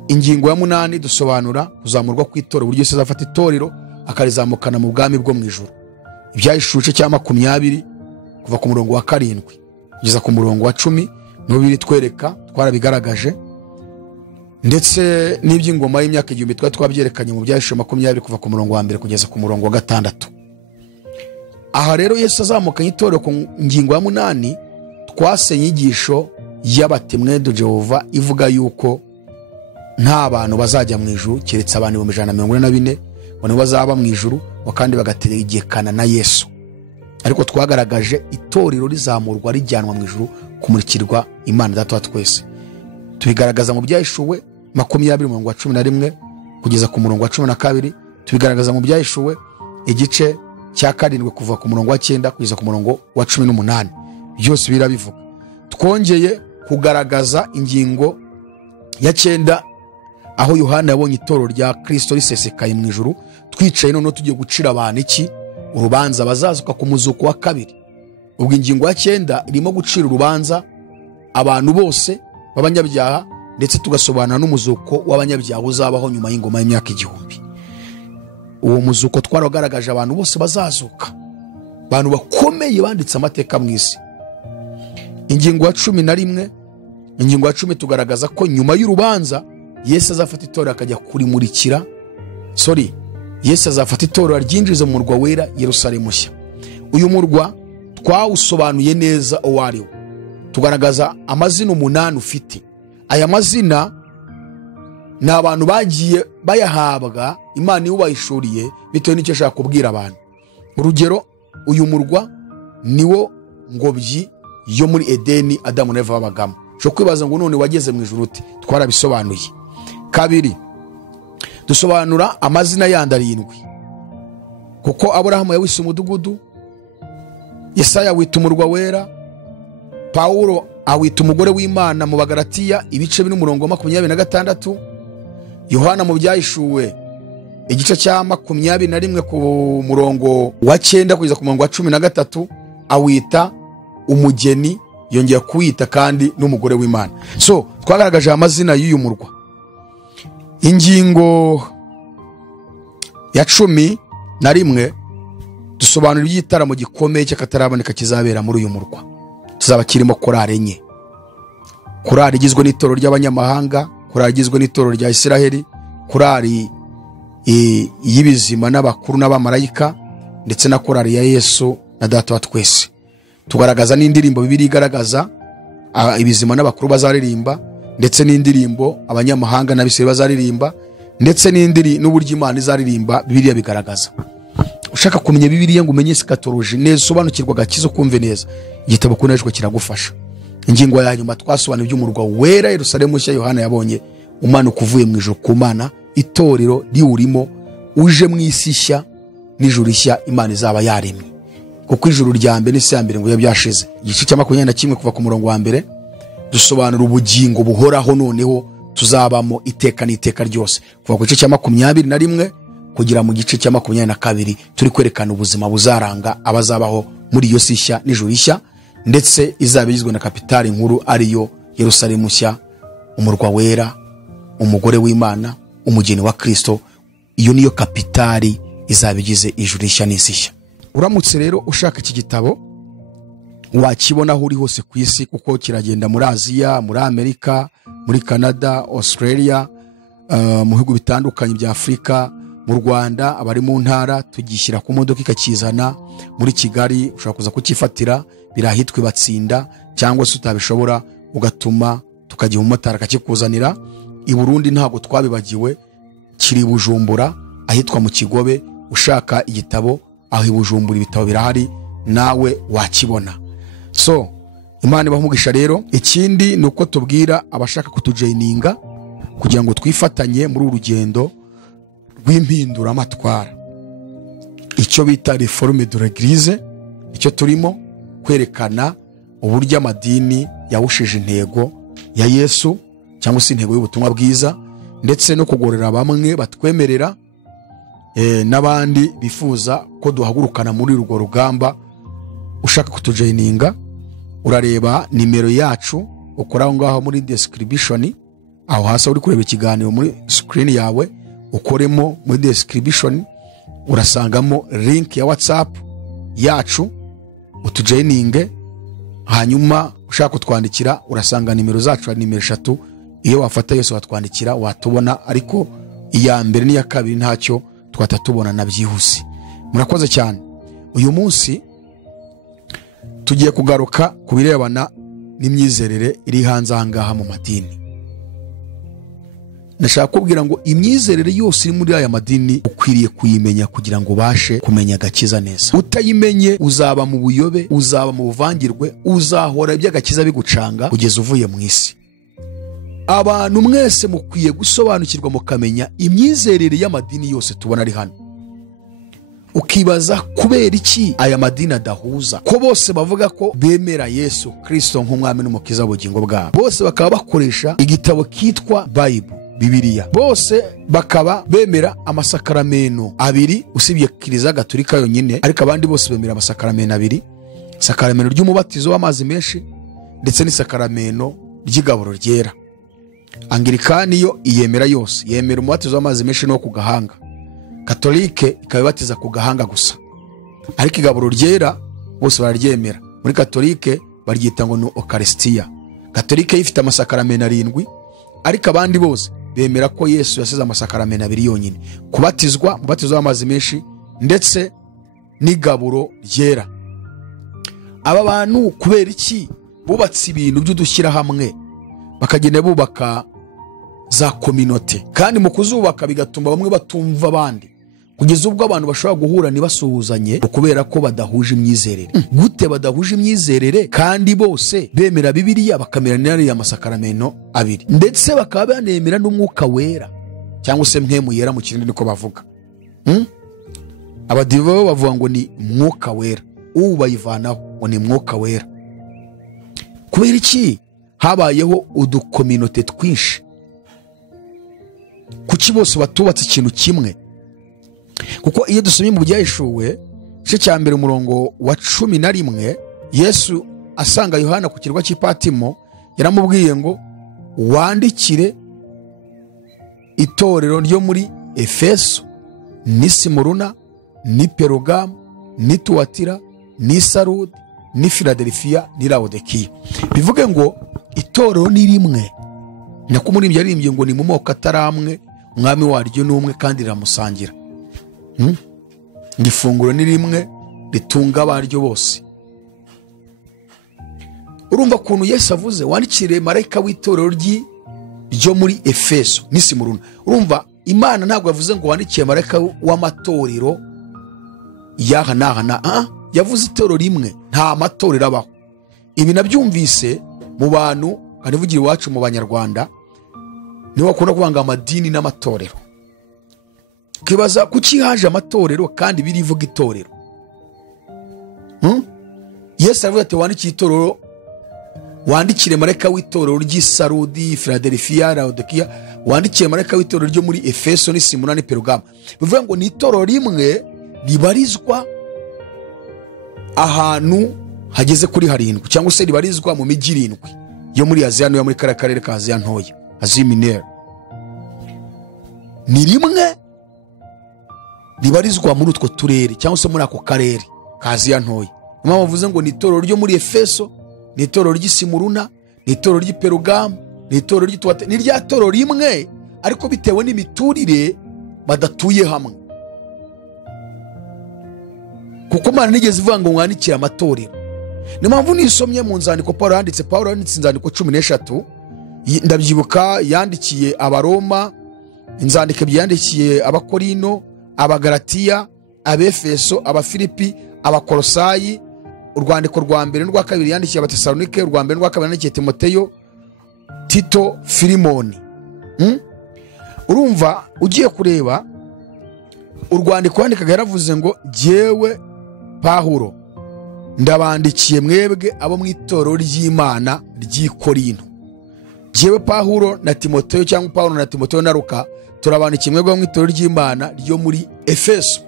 Ingingo ya 8 dusobanura kuzamurwa kw'itoro, uburyo Yesu azafata itorero akarizamukana mu bwami bwo mu ijuru. Ibyahishuje cya 20 kuva ku murongo wa 7 kugeza ku murongo wa 10 no biri twereka twarabigaragaje, ndetse n'iby'ingoma y'imyaka 1000 twabyerekanye mu byahishuje 20 kuva ku murongo wa 1 kugeza ku murongo wa 6. Aha rero Yesu azamukanye itorero ku ngingo ya 8 twasenye inyigisho y'abatemwe do Jehova ivuga yuko nta bantu bazajya mu ijuru keretse abantu 144 bone bazaba mu ijuru kandi bagategekana na Yesu. Ariko twagaragaje itorero rizamurwa rijyanwa mu ijuru kumurikirwa Imana Data wa twese. Tubigaragaza mu byahishuwe 20:11 kugeza ku murongo wa 12, tubigaragaza mu byahishuwe igice cya 7 kuva ku murongo wa 9 kugeza ku murongo wa 18. Byose birabivuga. Twongeye kugaragaza ingingo ya 9 aho Yohana yabonye itoro rya Kristo risesekaye mu ijuru, twicaye none tugiye gucira abantu iki urubanza bazazuka ku muzuko wa 2. Ubwo ingingo ya 9 irimo gucira urubanza abantu bose b'abanyabyaha, ndetse tugasobanura n'umuzuko w'abanyabyaha uzabaho nyuma y'ingoma y'imyaka 1000. Uwo muzuko twaragaragaje abantu bose bazazuka, abantu bakomeye banditse amateka mu isi. Ingingo ya 11, ingingo ya 10 tugaragaza ko nyuma y'urubanza Yesu azafata itorero akajya kurimurikira, Yesu azafata itorero ryinjiza mu murwa wera Yerusalemu nshya. Uyu murwa twawusobanuye neza uwariwo, tugaragaza amazina 8 ufite. Aya mazina ni abantu bagiye bayahabwa, Imana yubayishuriye bitewe n'icyo ashaka kubwira abantu. Urugero, uyu murwa niwo ngobyi yo muri Edeni Adamu na Eva babagamo. Cyo kwibaza ngo none wageze mu ijuru uti, twarabisobanuye. 2 dusobanura amazina yandi 7, kuko Aburahamu yawise umudugudu, Yesaya wita umurwa wera, Paulo awita umugore w'Imana mu Bagalatiya ibice 26, Yohana mu byahishuwe igice cya 21 ku murongo wa 9 kugeza ku murongo wa 13 awita umugeni, yongera kuwita kandi n'umugore w'Imana. So twagaragaje amazina y'uyu murwa. Ingingo ya 11 dusobanura iby'igitaramo gikomeye cy'akataraboneka kizabera muri uyu murwa. Tuzaba kirimo korari enye, korari igizwe n'itoro ry'abanyamahanga, korari igizwe n'itoro rya Isiraheli, korari y'ibizima n'abakuru n'abamarayika, ndetse na korari ya Yesu na Data wa twese. Tugaragaza n'indirimbo Bibiliya igaragaza ibizima n'abakuru bazaririmba, ndetse n'indirimbo abanyamahanga n'abisirayeli bazaririmba, ndetse n'uburyo Imana izaririmba Bibiliya bigaragaza. Ushaka kumenya Bibiliya ngo umenye eschatology neza, sobanukirwa gakizo kumve neza, igitabo kunejwe kiragufasha. Ingingo ya nyuma twasobanura iby'umurwa wera Yerusalemu nshya Yohana yabonye umanuka uvuye mu ijuru ku Mana, itorero riwurimo uje mu isi nshya n'ijuru nshya Imana izaba yaremye. Kuko ijuru rya mbere n'isi ya mbere ngo yabyashize. Igice cya 21 kuva ku murongo wa 1 dusobanura ubugingo buhoraho, noneho tuzabamo iteka n'iteka ryose. Kuva ku gice cya 21 kugira mu gice cya 22 turi kwerekana ubuzima buzaranga abazabaho muri iyo si nshya n'ijuru nshya, ndetse izabigizwe na kapitali nkuru ariyo Yerusalemu nshya, umurwa wera, umugore w'Imana, umugeni wa Kristo. Iyo niyo kapitali izabigize ijuru nshya n'isi nshya. Uramutse rero ushaka iki gitabo wakibona aho uri hose ku isi, kuko kiragenda muri Aziya, muri Amerika, muri Canada, Australia, mu bihugu bitandukanye bya Afrika, mu Rwanda, abari mu ntara tugishyira ku modoka ikakizana muri Kigali. Ushaka kuza kukifatira birahitwe Batsinda, cyangwa se utabishobora ugatuma tukagiha umumotari akakikuzanira. I Burundi ntago twabibagiwe, kiri Bujumbura ahitwa mu Kigobe. Ushaka igitabo aho i Bujumbura ibitabo birahari, nawe wakibona. Imana ibahumugisha rero. Ikindi nuko tubwira abashaka kutujoininga kugira ngo twifatanye muri urugendo rw'impinduramatwara, icyo bita reforme de l'Eglise. Icyo turimo kwerekana uburyo amadini yawushije intego ya Yesu cyangwa se intego y'ubutumwa bwiza, ndetse no kugorera bamwe batwemerera n'abandi bifuza ko duhagurukana muri urwo rugamba. Ushaka kutujoininga urareba nimero yacu, ukora aho ngaho muri description, aho hasi uri kureba ikiganiro muri screen yawe, ukoremo muri description urasangamo link ya WhatsApp yacu, utujoininge. Hanyuma ushaka kutwandikira urasanga nimero zacu, nimero 3, iyo wafata yose watwandikira watubona, ariko iya mbere n'iya kabiri ntacyo twatatubona na byihuse. Murakoze cyane. Uyu munsi tugiye kugaruka ku birebana n'imyizerere iri hanze ahangaha mu madini. Nashaka kubwira ngo imyizerere yose iri muri aya madini ukwiriye kuyimenya kugira ngo ubashe kumenya agakiza neza. Utayimenye uzaba mu buyobe, uzaba mu buvangirwe, uzahora iby'agakiza bigucanga kugeza uvuye mu isi. Abantu mwese mukwiye gusobanukirwa mukamenya imyizerere y'amadini yose tubona ari hano. Ukibaza kubera iki aya madini adahuza, ko bose bavuga ko bemera Yesu Kristo nk'umwami n'umukiza w'ubugingo bwabo, bose bakaba bakoresha igitabo kitwa Bibiliya, bose bakaba bemera amasakaramentu abiri usibye Kiliziya Gatolika yonyine, ariko abandi bose bemera amasakaramentu abiri: isakaramentu ry'umubatizo w'amazi menshi ndetse n'isakaramentu ry'igaburo ryera. Anglikani yo iyemera yose, yemera umubatizo w'amazi menshi no ku gahanga. Katolike ikabibatiza ku gahanga gusa, ariko igaburo ryera bose bararyemera. Muri Katolike baryita ngo ni Eucharistia. Katolike ifite amasakaramentu 7, ariko abandi bose bemera ko Yesu yasize amasakaramentu 2 yonyine: kubatizwa, umubatizo w'amazi menshi ndetse n'igaburo ryera. Aba bantu kubera iki bubatse ibintu by'udushyira hamwe, bakagenda bubaka za communauté, kandi mu kuzubaka bigatuma bamwe batumva abandi, kugeza ubwo abantu bashobora guhura ntibasuhuzanye kubera ko badahuje imyizerere. Gute badahuje imyizerere kandi bose bemera Bibiliya, bakamera n'ariya masakaramentu 2, ndetse bakaba banemera n'umwuka wera cyangwa se mpemu yera mu kirindi niko bavuga. Abadive bavuga ngo ni mwuka wera, bayivanaho ngo ni mwuka wera. Kubera iki habayeho udukominote twinshi? Kuki bose batubatse ikintu kimwe? Kuko iyo dusomye mu Byahishuwe igice cya 1 umurongo wa 11, Yesu asanga Yohana ku kirwa cy'Ipatimo yaramubwiye ngo wandikire itorero ryo muri Efeso, ni Simuruna, ni Perugamo, ni Tuwatira, ni Sarudi, ni Filadelfiya, ni Laodikiya. Bivuge ngo itorero ni rimwe. Nako muri byarimbye ngo ni mu moko ataramwe, umwami waryo n'umwe kandi riramusangira. Ngifunguro ni rimwe ritunga abaryo bose. Urumva kuntu Yesu avuze wandikire marayika w'itorero ryo muri Efeso, ni Simuruna. Urumva Imana ntabwo yavuze ngo wandikiye marayika w'amatorero yaha naha, yavuze itorero rimwe, nta matorero abaho. Ibi nabyumvise mu bantu kanivugira iwacu mu Banyarwanda, niho bakunda kuvuga ngo amadini n'amatorero. Kibaza kuki haje amatorero kandi birivuga itorero? Yesu aravuga ati wandikiye itorero, wandikire marayika w'itorero ry'Isarudi, Filadelfiya, Laodikiya, wandikire marayika w'itorero ryo muri Efeso, ni Simuruna, ni Perugamo. Bivuga ngo ni itorero rimwe ribarizwa ahantu hageze kuri 7, cyangwa se ribarizwa mu migi 7 yo muri Aziya, no muri karere ka Aziya ntoya, Aziya Minere. Ni rimwe ribarizwa muri utwo turere cyangwa se muri ako karere ka Aziya ntoya. Mama bavuze ngo ni itorero ryo muri Efeso, ni itorero ry'Isimuruna, ni itorero ry'Iperugamo, ni itorero ry'Ituwatira. Ni rya torero rimwe, ariko bitewe n'imiturire badatuye hamwe. Kuko Imana nigeze ivuga ngo mwandikire amatorero. Ni mpamvu nisomye mu nzandiko Paulo yanditse inzandiko 13, ndabyibuka yandikiye Abaroma, inzandiko yandikiye Abakorino, Abagalatiya, Abefeso, Abafilipi, Abakolosayi, urwandiko rwa 1 n'urwa 2 yandikiye Abatesalonike, urwa 1 n'urwa 2 yandikiye Timoteyo, Tito, Filimoni. urumva ugiye kureba urwandiko yandikaga yaravuze ngo jyewe Pawulo ndabandikiye mwebwe abo mu itorero ry'Imana ry'i Korinto. Jyewe Pawulo na Timoteyo, cyangwa Pawulo na Timoteyo na Luka, turabandikiye mwebwe abo mu itorero ry'Imana ryo muri Efeso.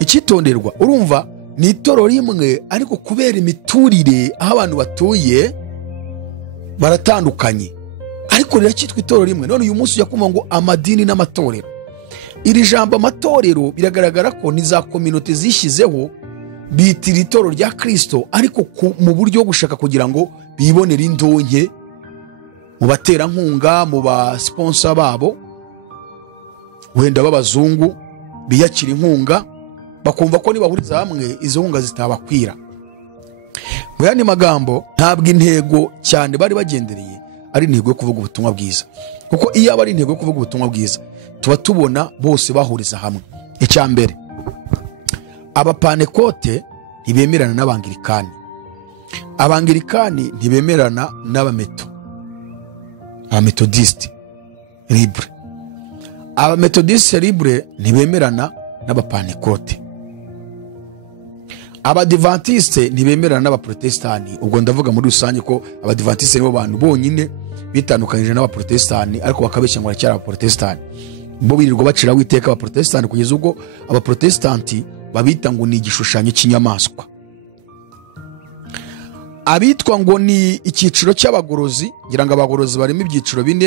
Icyitonderwa, urumva ni itorero rimwe, ariko kubera imiturire aho abantu batuye baratandukanye, ariko riracyitwa itorero rimwe. None uyu munsi ujya kumva ngo amadini n'amatorero. Iri jambo amatorero biragaragara ko ni za community zishyizeho bitira itorero rya Kristo, ariko mu buryo bwo gushaka kugira ngo bibonere indonke mu baterankunga, mu ba sponsor babo, wenda b'abazungu biyakira inkunga, bakumva ko nibahuriza hamwe izo nkunga zitabakwira. Mu yandi magambo, ntabwo intego cyane bari bagendereye ari intego yo kuvuga ubutumwa bwiza, kuko iyo aba ari intego yo kuvuga ubutumwa bwiza tuba tubona bose bahuriza hamwe. Icya mbere, abapanekote ntibemerana n'abangirikani, abangirikani ntibemerana n'abameto, abametodiste libre, abametodiste libre ntibemerana n'abapanekote, abadivantiste ntibemerana n'abaprotestani. Ubwo ndavuga muri rusange ko abadivantiste nibo bantu bonyine bitandukanyije n'abaprotestani, ariko bakabeshya ngo baracyari abaprotestani. Bo birirwa baciraho iteka abaprotestani kugeza ubwo abaprotestanti babita ngo ni igishushanyo cy'inyamaswa. Abitwa ngo ni icyiciro cy'abagorozi, ngira ngo abagorozi barimo ibyiciro bine,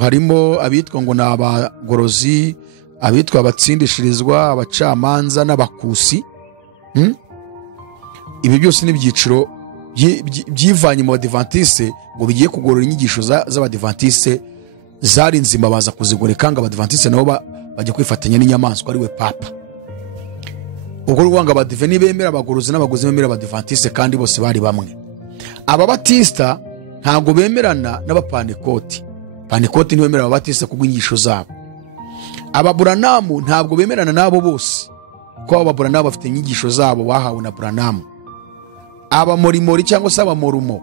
harimo abitwa ngo ni abagorozi, abitwa abatsindishirizwa, abacamanza n'abakusi. Ibi byose ni ibyiciro byivanye mu badivantiste ngo bigiye kugorora inyigisho z'abadivantiste zari nzima, baza kuzigoreka ngo abadivantiste nabo bajya kwifatanya n'inyamaswa ari we papa. Ubwo rwanga abadive nibemera abagorozi n'abagozi bemera abadivantiste, kandi bose bari bamwe. Ababatista ntabwo bemerana n'abapanekoti, panekoti ntibemera ababatista kubw'inyigisho zabo. Ababuranamu ntabwo bemerana nabo bose, ko ababuranamu bafite inyigisho zabo bahawe na Buranamu. Abamorimori cyangwa se abamorumo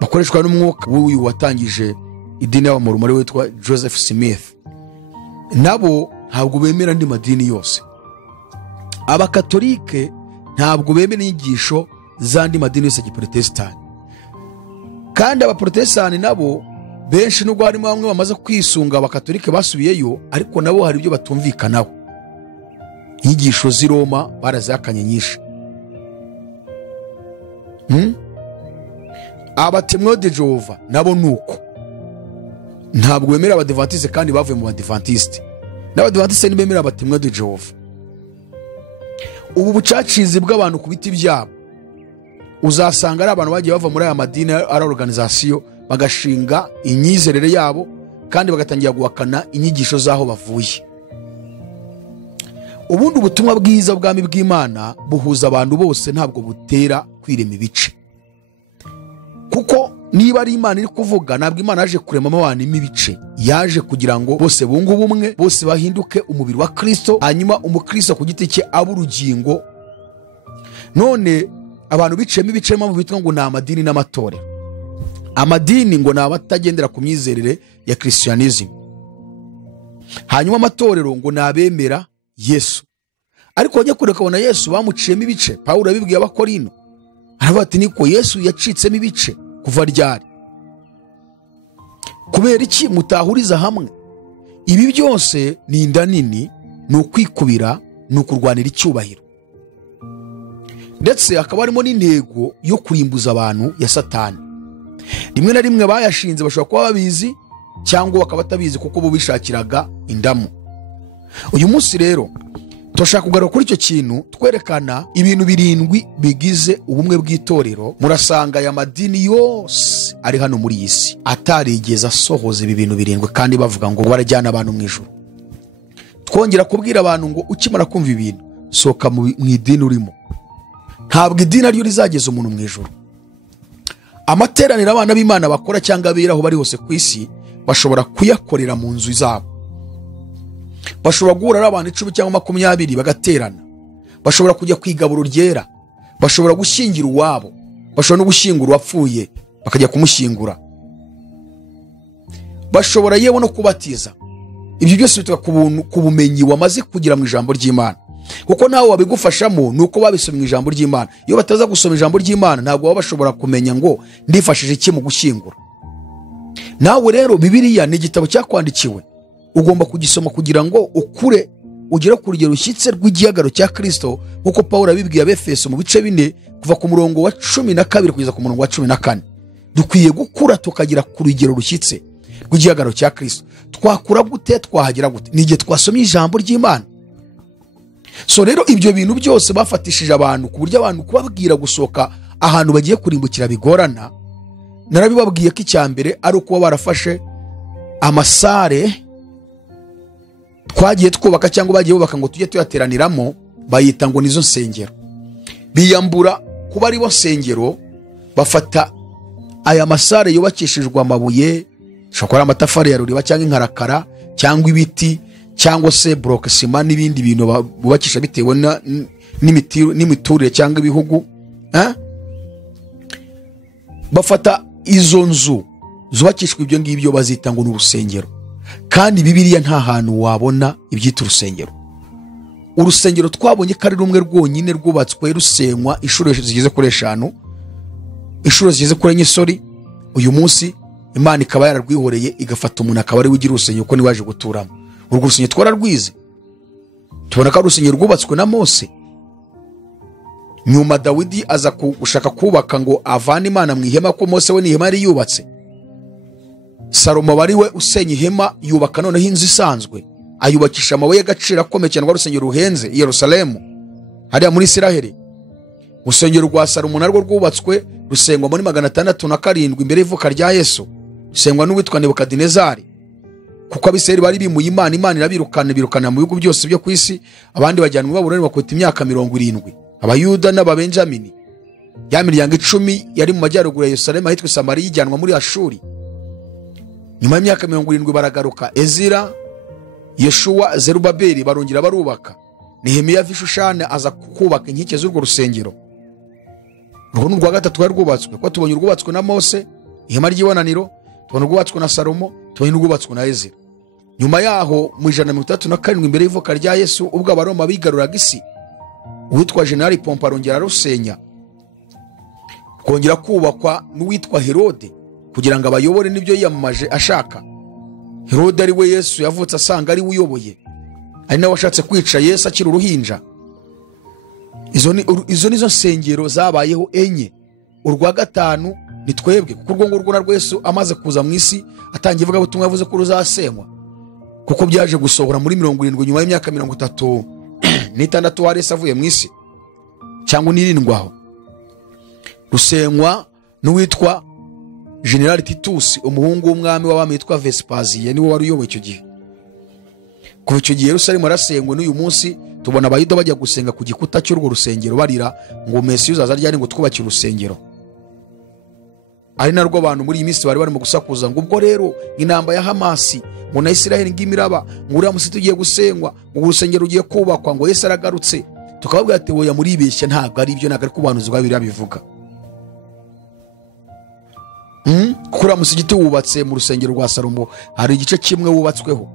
bakoreshwa n'umwuka w'uyu watangije idini y'abamorumo witwa Joseph Smith, nabo ntabwo bemera andi madini yose. Abakatolike ntabwo bemera inyigisho z'andi madini yose ya Giprotestani, kandi abaprotestani nabo benshi nubwo harimo bamwe bamaze kwisunga abakatolike basubiyeyo, ariko nabo hari ibyo batumvikanaho. Inyigisho z'i Roma barazihakanye nyinshi. Abatemwa de Jehova nabo nuko ntabwo bemera abadivantiste, kandi bavuye mu badivantiste. N'abadivantiste ntibemera abatemwa de Jehova. Ubu bucacizi bw'abantu ku biti byabo uzasanga ari abantu bagiye bava muri aya madini, ari organization, bagashinga inyizerere yabo, kandi bagatangira guhakana inyigisho z'aho bavuye. Ubundi ubutumwa bwiza bw'ami bw'Imana buhuza abantu bose, ntabwo butera kwirema ibice, kuko niba ari Imana iri kuvuga, ntabwo Imana yaje kuremamo abantu imibice, yaje kugira ngo bose bunge ubumwe, bose bahinduke umubiri wa Kristo, hanyuma umukristo ku giti cye abe urugingo. None abantu biciyemo ibice, mpamvu bitwa ngo ni amadini n'amatorero. Amadini ngo ni abatagendera ku myizerere ya Christianism, hanyuma amatorero ngo ni abemera Yesu. Ariko wajya kure ukabona Yesu bamuciyemo ibice. Pawulo yabibwiye Abakorinto, aravuga ati niko Yesu yacitsemo ibice kuva ryari? Kubera iki mutahuriza hamwe? Ibi byose ni inda nini, ni ukwikubira, ni ukurwanira icyubahiro, ndetse hakaba harimo n'intego yo kurimbuza abantu ya Satani. Rimwe na rimwe bayashinze bashobora kuba babizi, cyangwa bakaba batabizi kuko bo bishakiraga indamu. Uyu munsi rero turashaka kugaruka kuri icyo kintu, twerekana ibintu 7 bigize ubumwe bw'itorero. Murasanga aya madini yose ari hano muri iyi si atarigeze asohoza ibi bintu 7, kandi bavuga ngo barajyana abantu mu ijuru. Twongera kubwira abantu ngo ukimara kumva ibintu, soka mu idini urimo. Ntabwo idini ariyo rizageza umuntu mu ijuru. Amateraniro abana b'Imana bakora cyangwa aberaho bari hose ku isi bashobora kuyakorera mu nzu zabo. Bashobora guhura n'abantu 10 cyangwa 20 bagaterana. Bashobora kujya kwigaburo ryera, bashobora gushyingira uwabo, bashobora no gushyingura uwapfuye bakajya kumushyingura. bashobora yewe no kubatiza. Ibyo byose bituruka ku bumenyi wamaze kugira mu ijambo ry'Imana, kuko nawe wabigufashamo nuko babisomye mu ijambo ry'Imana. Iyo bataza gusoma ijambo ry'Imana ntabwo baba bashobora kumenya ngo ndifashije iki mu gushyingura. Nawe rero Bibiliya ni igitabo cyakwandikiwe, ugomba kugisoma kugira ngo ukure ugere ku rugero rushyitse rw'igihagaro cya Kristo, nk'uko Pawulo abibwiye Abefeso mu bice 4 kuva ku murongo wa 12 kugeza ku murongo wa 14. Dukwiye gukura tukagira ku rugero rushyitse rw'igihagaro cya Kristo. Twakura gute? Twahagira gute? Ni igihe twasomye ijambo ry'Imana. So rero ibyo bintu byose bafatishije abantu ku buryo abantu kubabwira gusohoka ahantu bagiye kurimbukira bigorana. Narabibabwiye ko icyambere ari uko barafashe amasare twagiye twubaka cyangwa bagiye bubaka ngo tujye tuyateraniramo, bayita ngo nizo nsengero. Biyambura kuba ari bo nsengero, bafata aya masare yubakishijwe amabuye, shokora amatafari ya ruriba cyangwa inkarakara cyangwa ibiti cyangwa se block sima n'ibindi bintu bubakisha bitewe n'imiturire cyangwa ibihugu. Bafata izo nzu zubakishwe ibyo ngibyo bazita ngo n'urusengero. Kandi Bibiliya nta hantu wabona ibyita urusengero. Urusengero twabonye ko ari rumwe rwonyine rwubatswe rusenywa inshuro zigeze kuri 5, inshuro zigeze kuri 4. Sorry, uyu munsi Imana ikaba yararwihoreye igafata umuntu akaba ari ugira urusengero ko niwaje guturamo. Urwo rusengero twararwize, tubona ko urusengero rwubatswe na Mose. Nyuma Dawidi aza gushaka kubaka ngo avane Imana mu ihema, ko Mose we ni ihema yari yubatse. Salomo bari we usenya ihema yubaka noneho inzu isanzwe, ayubakisha amabuye y'agaciro akomeye cyane, urusengero ruhenze i Yerusalemu hariya muri Isiraheli. Urusengero rwa Salomo narwo rwubatswe rusengwa muri 607 imbere y'ivuka rya Yesu, rusengwa n'uwitwa Nebukadinezari, kuko Abisirayeli bari bimuye Imana. Imana irabirukana mu bihugu byose byo ku isi, abandi bajyanwa mu Babuloni bakota imyaka 70. Abayuda n'Ababenjamini, ya miryango 10 yari mu majyaruguru ya Yerusalemu ahitwa Samariya, ijyanwa muri Ashuri. Nyuma y'imyaka 70 baragaruka. Ezira, Yeshuwa, Zerubabeli barongera barubaka. Nehemiya Vishushane aza kubaka inkike z'urwo rusengero. Urwo n'urwa gatatu rwubatswe, ko tubonye urwubatswe na Mose, ihema ry'ibonaniro, tubona urwubatswe na Salomo, tubona urwubatswe na Ezira. Nyuma yaho mu 137 imbere y'ivuka rya Yesu, ubwo Abaroma bigaruraga isi, uwitwa General Pompa arongera rusenya, kongera kubakwa n'uwitwa Herode kugira ngo abayobore n'ibyo yiyamamaje ashaka. Herode ari we Yesu yavutse asanga ari uyoboye, ari nawe washatse kwica Yesu akiri uruhinja. Izo nizo nsengero zabayeho enye. Urwa gatanu ni twebwe, kuko urwo ngurwo narwo Yesu amaze kuza mu isi atangiye ivuga butumwa yavuze ko ruzasenywa, kuko byaje gusohora muri 70 nyuma y'imyaka 36 wari Yesu avuye mu isi, cyangwa 7 aho. Rusenywa n'uwitwa General Titus, umuhungu w'umwami w'abami witwa Vespasiye, niwe wari uyoboye icyo gihe. Kuva icyo gihe Yerusalemu arasenywe, n'uyu munsi tubona Abayuda bajya gusenga ku gikuta cy'urwo rusengero barira ngo Mesiya uzaza ryari ngo twubakire urusengero. Ari narwo abantu muri iyi minsi bari barimo gusakuza ngo ubwo rero inamba ya Hamasi ngo na Isiraheli ngimiraba ngo uriya musi tugiye gusenywa, ngo urusengero rugiye kubakwa, ngo Yesu aragarutse. Tukababwira ati oya, muri ibeshya, ntabwo ari ibyo, ntabwo ari kubanuzi bwa Bibiliya bivuga. Kuri musigiti wubatse mu rusengero rwa Salomo hari igice kimwe wubatsweho.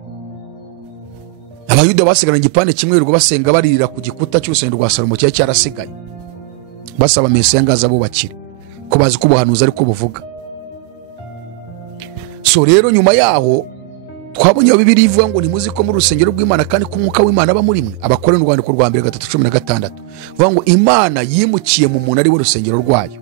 Abayuda basigaranye igipande kimwe rwo basenga baririra ku gikuta cy'urusengero rwa Salomo cyari cyarasigaye, basaba Mesiya ngaza bubakire, ko bazi ko ubuhanuzi ari ko buvuga. So rero nyuma yaho twabonye Bibiliya ivuga ngo ntimuzi ko mu rusengero rw'Imana kandi ko umwuka w'Imana aba muri mwe. Abakorera urwandiko rwa 2:16 vuga ngo Imana yimukiye mu muntu ari we rusengero rwayo.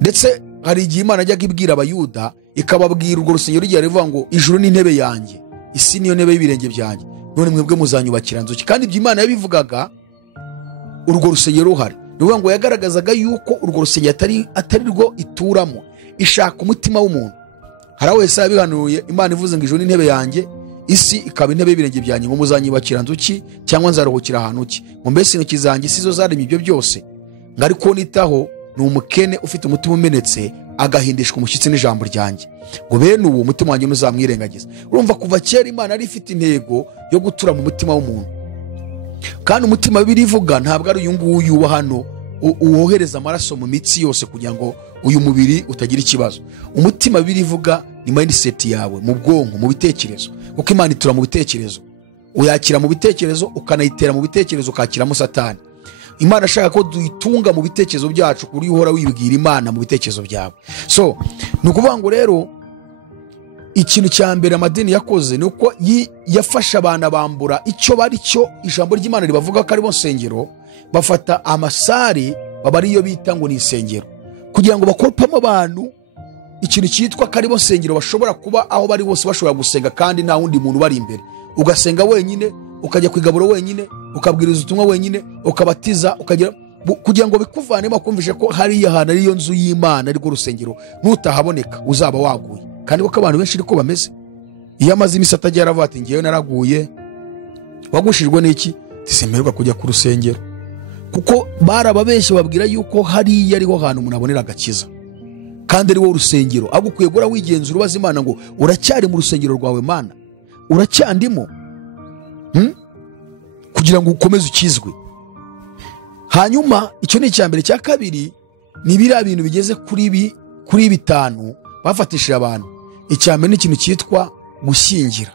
Ndetse hari igihe Imana ajyaga ibwira Abayuda ikababwira urwo rusengero rugiye rivuga ngo ijuru ni intebe yanjye, isi niyo ntebe y'ibirenge byanjye, none mwebwe muzanyubakira nzuki. Kandi ibyo Imana yabivugaga urwo rusengero ruhari, ruvuga ngo yagaragazaga yuko urwo rusengero atari rwo ituramo, ishaka umutima w'umuntu. Hari aho Yesaya yabihanuye, Imana ivuze ngo ijuru ni intebe yanjye, isi ikaba intebe y'ibirenge byanjye, ngo muzanyubakira nzuki cyangwa nzaruhukira ahantu ki, ngo mbese intoki zanjye sizo zaremye ibyo byose. Ngo ariko nitaho ni umukene ufite umutima umenetse agahindishwa umushyitsi n'ijambo ryanjye, ngo bene uwo umutima wanjye ntuzamwirengagiza. Urumva kuva kera Imana ari ifite intego yo gutura mu mutima w'umuntu. Kandi umutima Bibiliya ivuga ntabwo ari uyu nguyu wa hano uwohereza amaraso mu mitsi yose kugira ngo uyu mubiri utagira ikibazo. Umutima Bibiliya ivuga ni mindset yawe, mu bwonko, mu bitekerezo, kuko Imana itura mu bitekerezo. Uyakira mu bitekerezo, ukanayitera mu bitekerezo, ukakiramo Satani. Imana ashaka ko duyitunga mu bitekerezo byacu, kuri uhora wibwira Imana mu bitekerezo byawe. So nukuvuga ngo rero ikintu cya mbere amadini yakoze ni uko yafasha abana bambura icyo bari cyo. Ijambo ry'Imana ribavuga ko ari bo nsengero, bafata amasare baba ariyo bita ngo ni insengero, kugira ngo bakorpamo abantu ikintu cyitwa ko ari bo nsengero, bashobora kuba aho bari bose bashobora gusenga kandi nta wundi muntu bari imbere. Ugasenga wenyine, ukajya kwigaburo wenyine, ukabwiriza ubutumwa wenyine, ukabatiza, kugira ngo bikuvanemo kumvishe ko hariya hantu ariyo nzu y'Imana, ariko urusengero nutahaboneka uzaba waguye. Kandi kuko abantu benshi ariko bameze, iyo amaze iminsi atagiye aravuga ati ngewe naraguye. Wagushijwe n'iki? Tisemerwa kujya ku rusengero, kuko barababeshye babwira yuko hariya ariho hantu umuntu abonera agakiza, kandi ariwo urusengero. Agukwiye gura wigenzura ubaza Imana ngo uracyari mu rusengero rwawe Mana, uracyandimo kugira ngo ukomeze ukizwe. Hanyuma icyo ni icyambere. Cya kabiri ni biriya bintu bigeze kuri bitanu bafatishije abantu. Icyambere ni ikintu cyitwa gushyingira.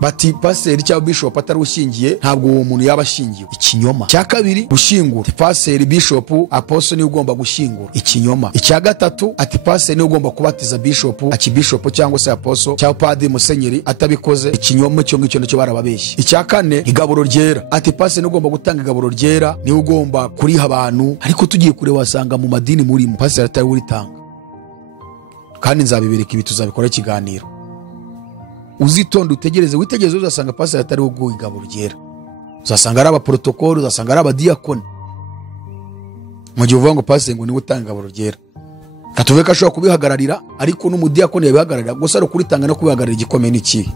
Bati paseri cyangwa bishop atari ushingiye ntabwo uwo muntu yaba ashingiwe, ikinyoma. Cya kabiri gushyingura, ati paseri bishop apostle ni ugomba gushyingura, ikinyoma. Icya gatatu ati paseri ni ugomba kubatiza bishop, akibishop cyangwa se apostle cyangwa padiri musenyeri, atabikoze ikinyoma. Cyo ngicyo nicyo barababeshye. Icya kane igaburo ryera, ati paseri ni ugomba gutanga igaburo ryera, ni ugomba kuriha abantu. Ariko tugiye kure wasanga mu madini murimo paseri atari uritanga, kandi nzabibereka ibi, tuzabikora ikiganiro. Uzitonde utegereze, witegereze, uzasanga paseri atari wo igaburo ryera, uzasanga ari abaprotokoli, uzasanga ari abadiyakoni. Mu gihe uvuga ngo paseri ngo niwe utanga igaburo ryera, katuve ko ashobora kubihagararira, ariko n'umudiyakoni yabihagararira, gusa ari ukuritanga no kubihagararira igikomeye n'ikihe.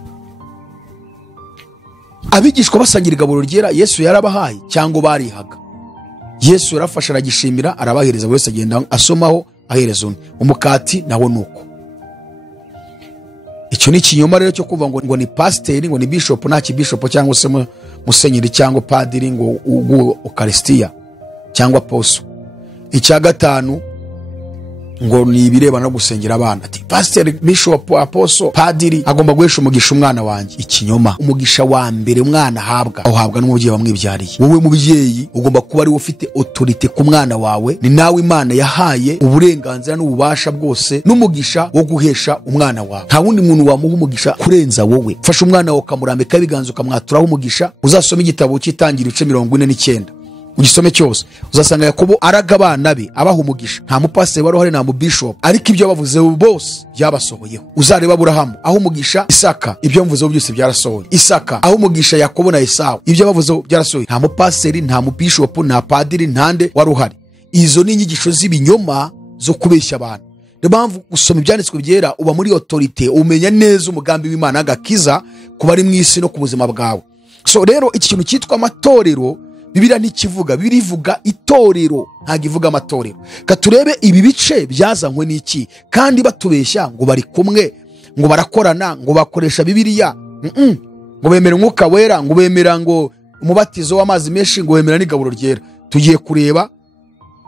Abigishwa basangira igaburo ryera Yesu yarabahaye cyangwa barihaga? Yesu yarafasha aragishimira, arabahereza, buri wese agenda asomaho ahereza undi. Umukati nawo nuko. Icyo ni ikinyoma rero cyo kuvuga ngo ni pasiteri, ngo ni bishop, nta kibishop cyangwa se musenyeri cyangwa padiri ngo ugu Eucharistia cyangwa apostle. Icya gatanu ngo ni ibireba no gusengera abana, ati pasiteri, bishop, apostle, padiri agomba guhesha umugisha umwana wanjye, ikinyoma. Umugisha wa mbere umwana ahabwa, uhabwa n'umubyeyi wamwibyariye. Wowe mubyeyi ugomba kuba ari ufite autorite ku mwana wawe, ni nawe Imana yahaye uburenganzira n'ububasha bwose n'umugisha wo guhesha umwana wawe. Nta wundi muntu wamuha umugisha kurenza wowe. Fasha umwana wawe ukamurambika ibiganza ukamwaturaho umugisha. Uzasoma igitabo cy'Itangiriro 49, ugisome cyose, uzasanga Yakobo araga abana be abaha umugisha. Nta mupasiteri wari uhari, nta mubishop, ariko ibyo bavuze bose byabasohoyeho. Uzareba Aburahamu aho umugisha Isaka, ibyo mvuzeho byose byarasohoye. Isaka aho umugisha Yakobo na Esawu, ibyo bavuzeho byarasohoye. Nta mupasiteri, nta mubishop, nta padiri, ntande wari uhari. Izo ni inyigisho z'ibinyoma zo kubeshya abantu. Niyo mpamvu gusoma ibyanditswe byera uba muri autorite, umenya neza umugambi w'Imana agakiza kuba ari mu isi no ku buzima bwawe. So rero iki kintu cyitwa amatorero Bibiliya ntikivuga, birivuga itorero, ntabwo ivuga amatorero. Katurebe ibi bice byazanywe n'iki, kandi batubeshya ngo bari kumwe, ngo barakorana, ngo bakoresha Bibiliya, ngo bemera umwuka wera, ngo bemera ngo umubatizo w'amazi menshi, ngo bemera n'igaburo ryera. Tugiye kureba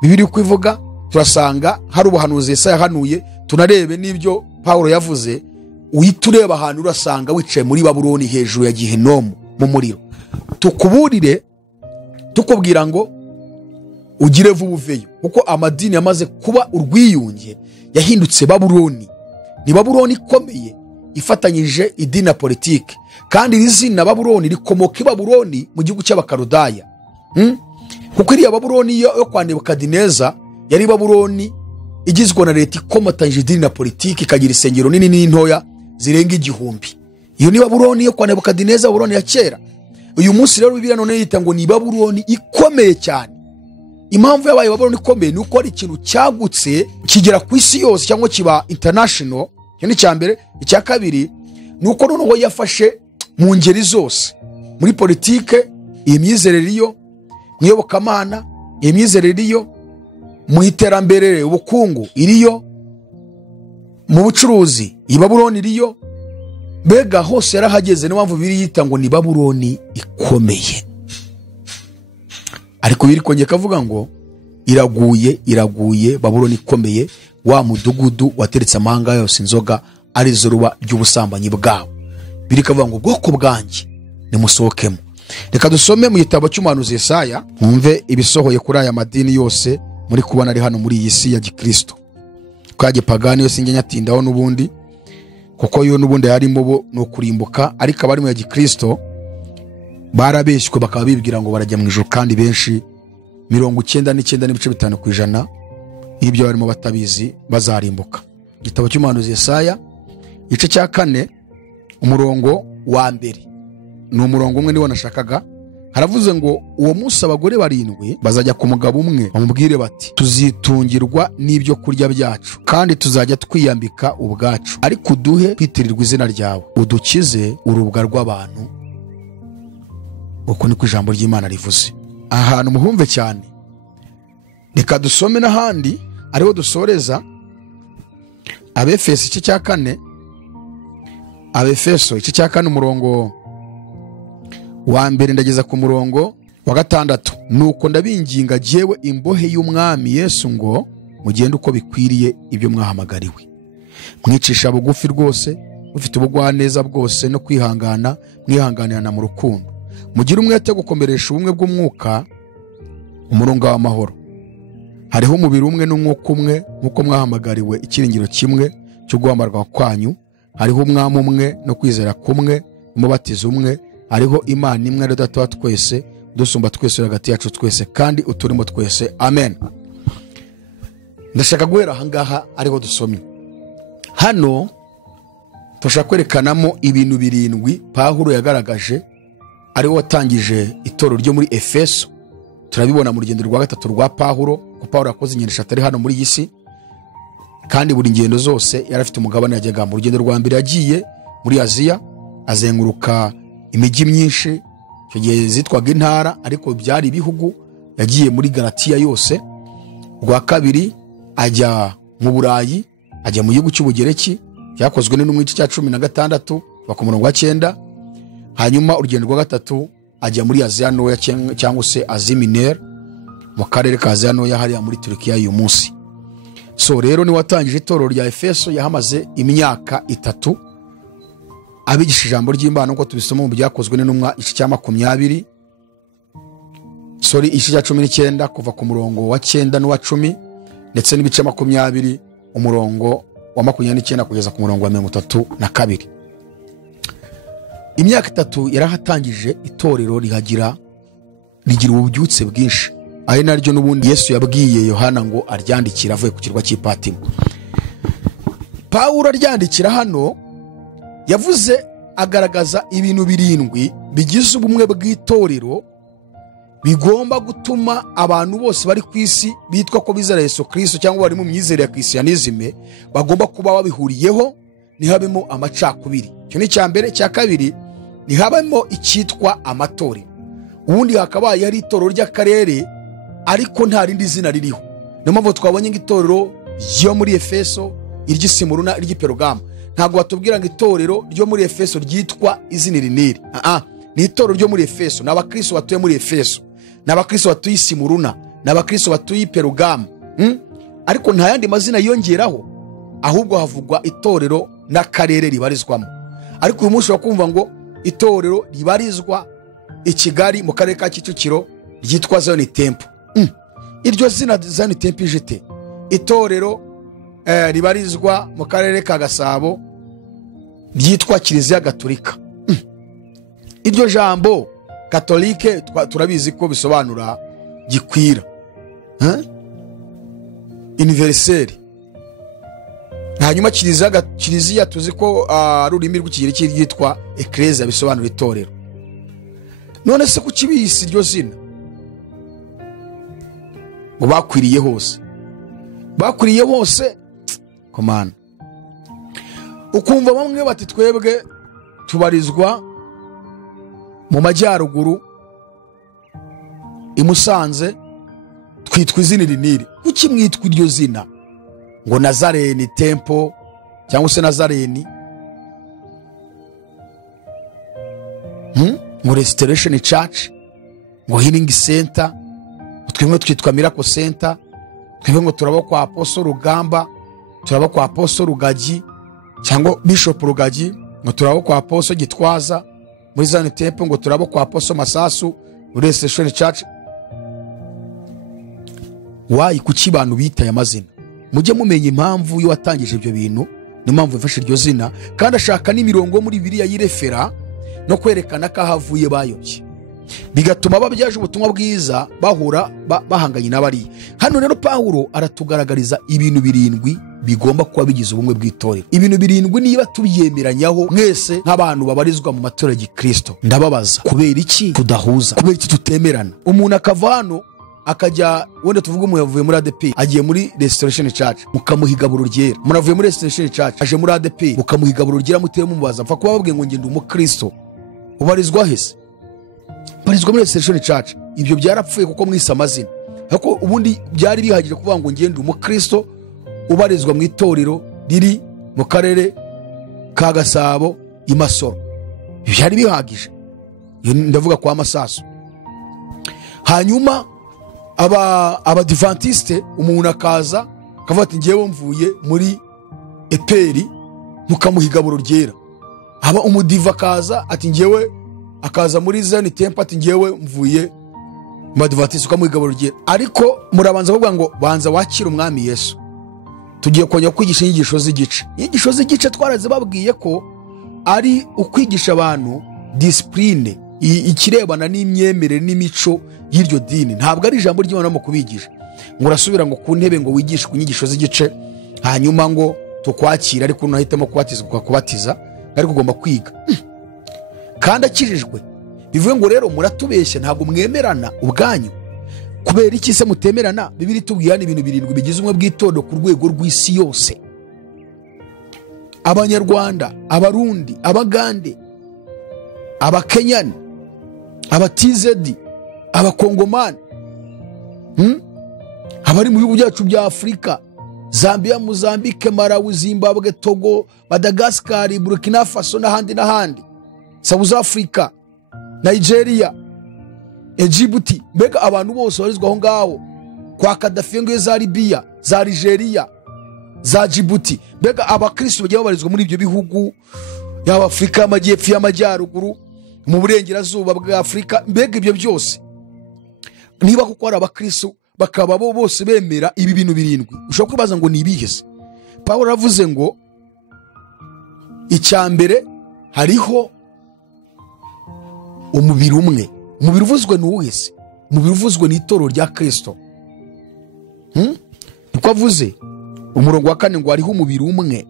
Bibiliya uko ivuga, turasanga hari ubuhanuzi Yesaya yahanuye, tunarebe n'ibyo Pawulo yavuze. Uhita ureba ahantu urasanga wicaye muri Babuloni hejuru ya Gihenomu mu muriro. Tukuburire tukubwira ngo ugire vuba uveyo, kuko amadini yamaze kuba urwiyunge, yahindutse Babuloni. Ni Babuloni ikomeye ifatanyije idini na politike, kandi iri zina Babuloni rikomoka i Babuloni mu gihugu cy'Abakaludaya. Kuko iriya Babuloni yo kwa Nebukadineza yari Babuloni igizwe na leta ikomatanyije idini na politike, ikagira isengero nini n'intoya zirenga 1000. Iyo ni Babuloni yo kwa Nebukadineza, Babuloni ya kera. Uyu munsi rero Bibiliya none yita ngo ni Babuloni ikomeye cyane. Impamvu yabaye Babuloni ikomeye ni uko ari ikintu cyagutse kigera ku isi yose cyangwa kiba international. Cyo ni cyambere. Icya kabiri ni uko noneho yafashe mu ngeri zose, muri politike, imyizerere iyo, mu iyobokamana, imyizerere iyo, mu iterambere, ubukungu iriyo, mu bucuruzi i Babuloni iriyo. Bega hose yarahageze. Niyo mpamvu biri yita ngo ni Babuloni ikomeye. Ariko biri kongeye kavuga ngo iraguye Babuloni ikomeye, wa mudugudu wateretse amahanga yose inzoga ari zo ruba ry'ubusambanyi bwabo. Birikavuga ngo ubwoko bwanjye nimusohokemo. Reka dusome mu gitabo cy'umuhanuzi Yesaya mwumve ibisohoye kuri aya madini yose muri kubona ari hano muri iyi si ya gikristo. Kwa gipagani yose njye nyatindaho n'ubundi kuko yo n'ubundi yarimo bo no kurimbuka, ariko abari mu ya gikristo barabeshywe bakaba bibwira ngo barajya mu ijuru, kandi benshi 99.5% y'ibyo barimo batabizi bazarimbuka. Igitabo cy'umuhanuzi Yesaya igice cya 4 umurongo wa mbere ni umurongo umwe niwo nashakaga. Haravuze ngo uwo munsi abagore 7 bazajya ku mugabo umwe bamubwire bati tuzitungirwa n'ibyo kurya byacu kandi tuzajya twiyambika ubwacu, ariko uduhe kwitirirwa izina ryawe, udukize urubwa rw'abantu. Uko niko ijambo ry'Imana rivuze. Ahantu muhumve cyane. Reka dusome n'ahandi ariho dusoreza. Abefeso igice cya 4, Abefeso igice cya 4 umurongo wa mbere ndageza ku murongo wa 6. Nuko ndabinginga jewe imbohe y'umwami Yesu ngo mugende uko bikwiriye ibyo mwahamagariwe, mwicisha bugufi rwose, mufite ubugwaneza bwose no kwihangana, mwihanganirana mu rukundo, mugire umwete gukomeresha ubumwe bw'umwuka umurongo w'amahoro. Hariho umubiri umwe n'umwuka umwe nk'uko mwahamagariwe ikiringiro kimwe cyo guhamagarwa kwanyu. Hariho umwami umwe no kwizera kumwe, umubatizo umwe. Hariho Imana imwe ari Data wa twese, dusumba twese hagati yacu twese, kandi uturimo twese. Amen. Ndashaka guhera ahangaha ariho dusomye. Hano tushaka kwerekanamo ibintu 7 Pawulo yagaragaje ariho watangije itorero ryo muri Efeso. Turabibona mu rugendo rwa 3 rwa Pawulo, ko Pawulo yakoze ingendo 3 ari hano muri iyi si, kandi buri ngendo zose yarafite umugabane yajyaga. Mu rugendo rwa mbere yagiye muri Aziya, azenguruka imijyi myinshi cyo gihe zitwaga intara ariko byari ibihugu. Yagiye muri Galatiya yose. Rwa kabiri ajya mu Burayi, ajya mu gihugu cy'Ubugereki, byakozwe n'intumwa cya 16 bakumurongo wa 9. Hanyuma urugendo rwa 3 ajya muri Aziya Ntoya cyangwa se Aziya Minere mu karere ka Aziya Ntoya hariya muri Turkiya uyu munsi. So rero ni watangije itorero rya Efeso, yahamaze imyaka 3 abigisha ijambo ry'Imana uko tubisoma mu byakozwe n'intumwa igice cya 20 igice cya 19 kuva ku murongo wa 9 n'uwa 10, ndetse n'ibice 20 umurongo wa 29 kugeza ku murongo wa 32. Imyaka 3 yarahatangije itorero rigira ububyutse bwinshi, ari naryo n'ubundi Yesu yabwiye Yohana ngo aryandikira avuye ku kirwa cy'Ipatimo. Pawulo aryandikira hano yavuze agaragaza ibintu 7 bigize ubumwe bw'itorero bigomba gutuma abantu bose bari ku isi bitwa ko bizera Yesu Kristo cyangwa bari mu myizere ya Kristianisme bagomba kuba babihuriyeho, ntihabemo amacakubiri. Cyo ni cyambere. Cya kabiri, ntihabemo icyitwa amatorero. Ubundi hakabaye hari itorero ry'akarere ariko nta rindi zina ririho. Niyo mpamvu twabonye itorero ryo muri Efeso, iry'Simuruna, iry'Perugamo. Ntabwo batubwira ngo itorero ryo muri Efeso ryitwa izina riniri. Ni itorero ryo muri Efeso, n'abakristo batuye muri Efeso, n'abakristo batuye Isimuruna, n'abakristo batuye Perugamo. Ariko nta yandi mazina yongeraho, ahubwo havugwa itorero n'akarere ribarizwamo. Ariko uyu munsi wakumva ngo itorero ribarizwa i Kigali mu karere ka Kicukiro ryitwa Zion Temple. Iryo zina Zion Temple ijete. Itorero ribarizwa mu karere ka Gasabo ryitwa Kiliziya Gatolika. Iryo jambo Katolike turabizi ko bisobanura gikwira, universel. Hanyuma Kiliziya tuzi ko rurimi rw'Ikigiriki ryitwa Ecclesia, bisobanura itorero. None se kucibisi iryo zina ngo bakwiriye hose komana. Ukumva bamwe bati twebwe tubarizwa mu majyaruguru i Musanze, twitwa izina riniri. Kuki mwitwa iryo zina ngo Nazarene Temple cyangwa se Nazarene ngo Restoration Church, ngo Healing Center, twemwe twitwa Miracle Center, twebwe ngo turabo kwa Apostle Rugamba, turaba kwa Apostle Rugagi cyangwa Bishop Rugagi, ngo turaba kwa Apostle Gitwaza muri Zion Temple, ngo turaba kwa Apostle Masasu muri Restoration Church. Wayi kuki bantu bitaye amazina? Mujye mumenya impamvu yo watangije ibyo bintu, n'impamvu yafashe iryo zina, kandi ashaka n'imirongo muri Bibiliya yirefera no kwerekana ko ahavuye bayobye, bigatuma babyaje ubutumwa bwiza bahura bahanganye n'abari. Hano rero Pawulo aratugaragariza ibintu 7 bigomba kuba bigize ubumwe bw'itorero. Ibintu 7 niba tubyemeranyaho mwese nk'abantu babarizwa mu matorero ya Kristo, ndababaza kubera iki tudahuza, kubera iki tutemerana? Umuntu akava hano akajya, wenda tuvuga umuntu yavuye muri ADP agiye muri Restoration Church, mukamuhigaburo ryera. Umuntu avuye muri Restoration Church aje muri ADP, mukamuhigaburo ryera, muteye mumubaza mfa kuba babwiye ngo ngende umukristo, ubarizwa hese? Barizwa muri Restoration Church. Ibyo byarapfuye kuko mwise amazina, ariko ubundi byari bihagije kuvuga ngo ngende umukristo ubarizwa mu itorero riri mu karere ka Gasabo i Masoro. Byari bihagije, ndavuga kwa Masasu. Hanyuma abadivantiste umuntu akaza akavuga ati ngewe mvuye muri Eperi, mukamuhigaburo ryera. Aba umudiva akaza ati ngewe, akaza muri Zion Temple ati ngewe mvuye mu adventiste, ukamuhigaburo ryera. Ariko murabanza kuvuga ngo banza wakira umwami Yesu. Tugiye kongera kwigisha inyigisho z'igice. Inyigisho z'igice twaraze babwiye ko ari ukwigisha abantu discipline, ikirebana n'imyemerere n'imico y'iryo dini. Ntabwo ari ijambo ry'Imana mu kubigisha ngo urasubira ngo ku ntebe ngo wigishe ku nyigisho z'igice hanyuma ngo tukwakira, ariko unahitamo kubatizwa kubatiza, ariko ugomba kwiga kandi akijijwe. Bivuye ngo rero muratubeshya, ntabwo mwemerana ubwanyu. Kubera iki se mutemerana? Bibiri tubwirana ibintu 7 bigize umwe bw'itondo ku rwego rw'isi yose. Abanyarwanda, Abarundi, Abagande, Abakenyani, Abatizedi, Abakongomani, abari mu bihugu byacu bya Afrika, Zambia, Mozambique, Malawi, Zimbabwe, Togo, Madagascar, Burkina Faso n'ahandi, South Africa, Nigeria, Djibouti. Mbega abantu bose barizwa aho ngaho kwa Gaddafi, ngo za Libya, za Nigeria, za Djibouti. Mbega abakristo bagiye babarizwa muri ibyo bihugu, yaba Afrika y'Amajyepfo, y'Amajyaruguru, mu burengerazuba bwa Afrika. Mbega ibyo byose niba kuko ari abakristo bakaba bo bose bemera ibi bintu 7, ushobora kwibaza ngo ni ibihese. Pawulo aravuze ngo icyambere hariho umubiri umwe. Umubiri uvuzwe n'uwese, umubiri uvuzwe n'itorero rya Kristo. Niko avuze umurongo wa 4 ngo hariho umubiri umwe.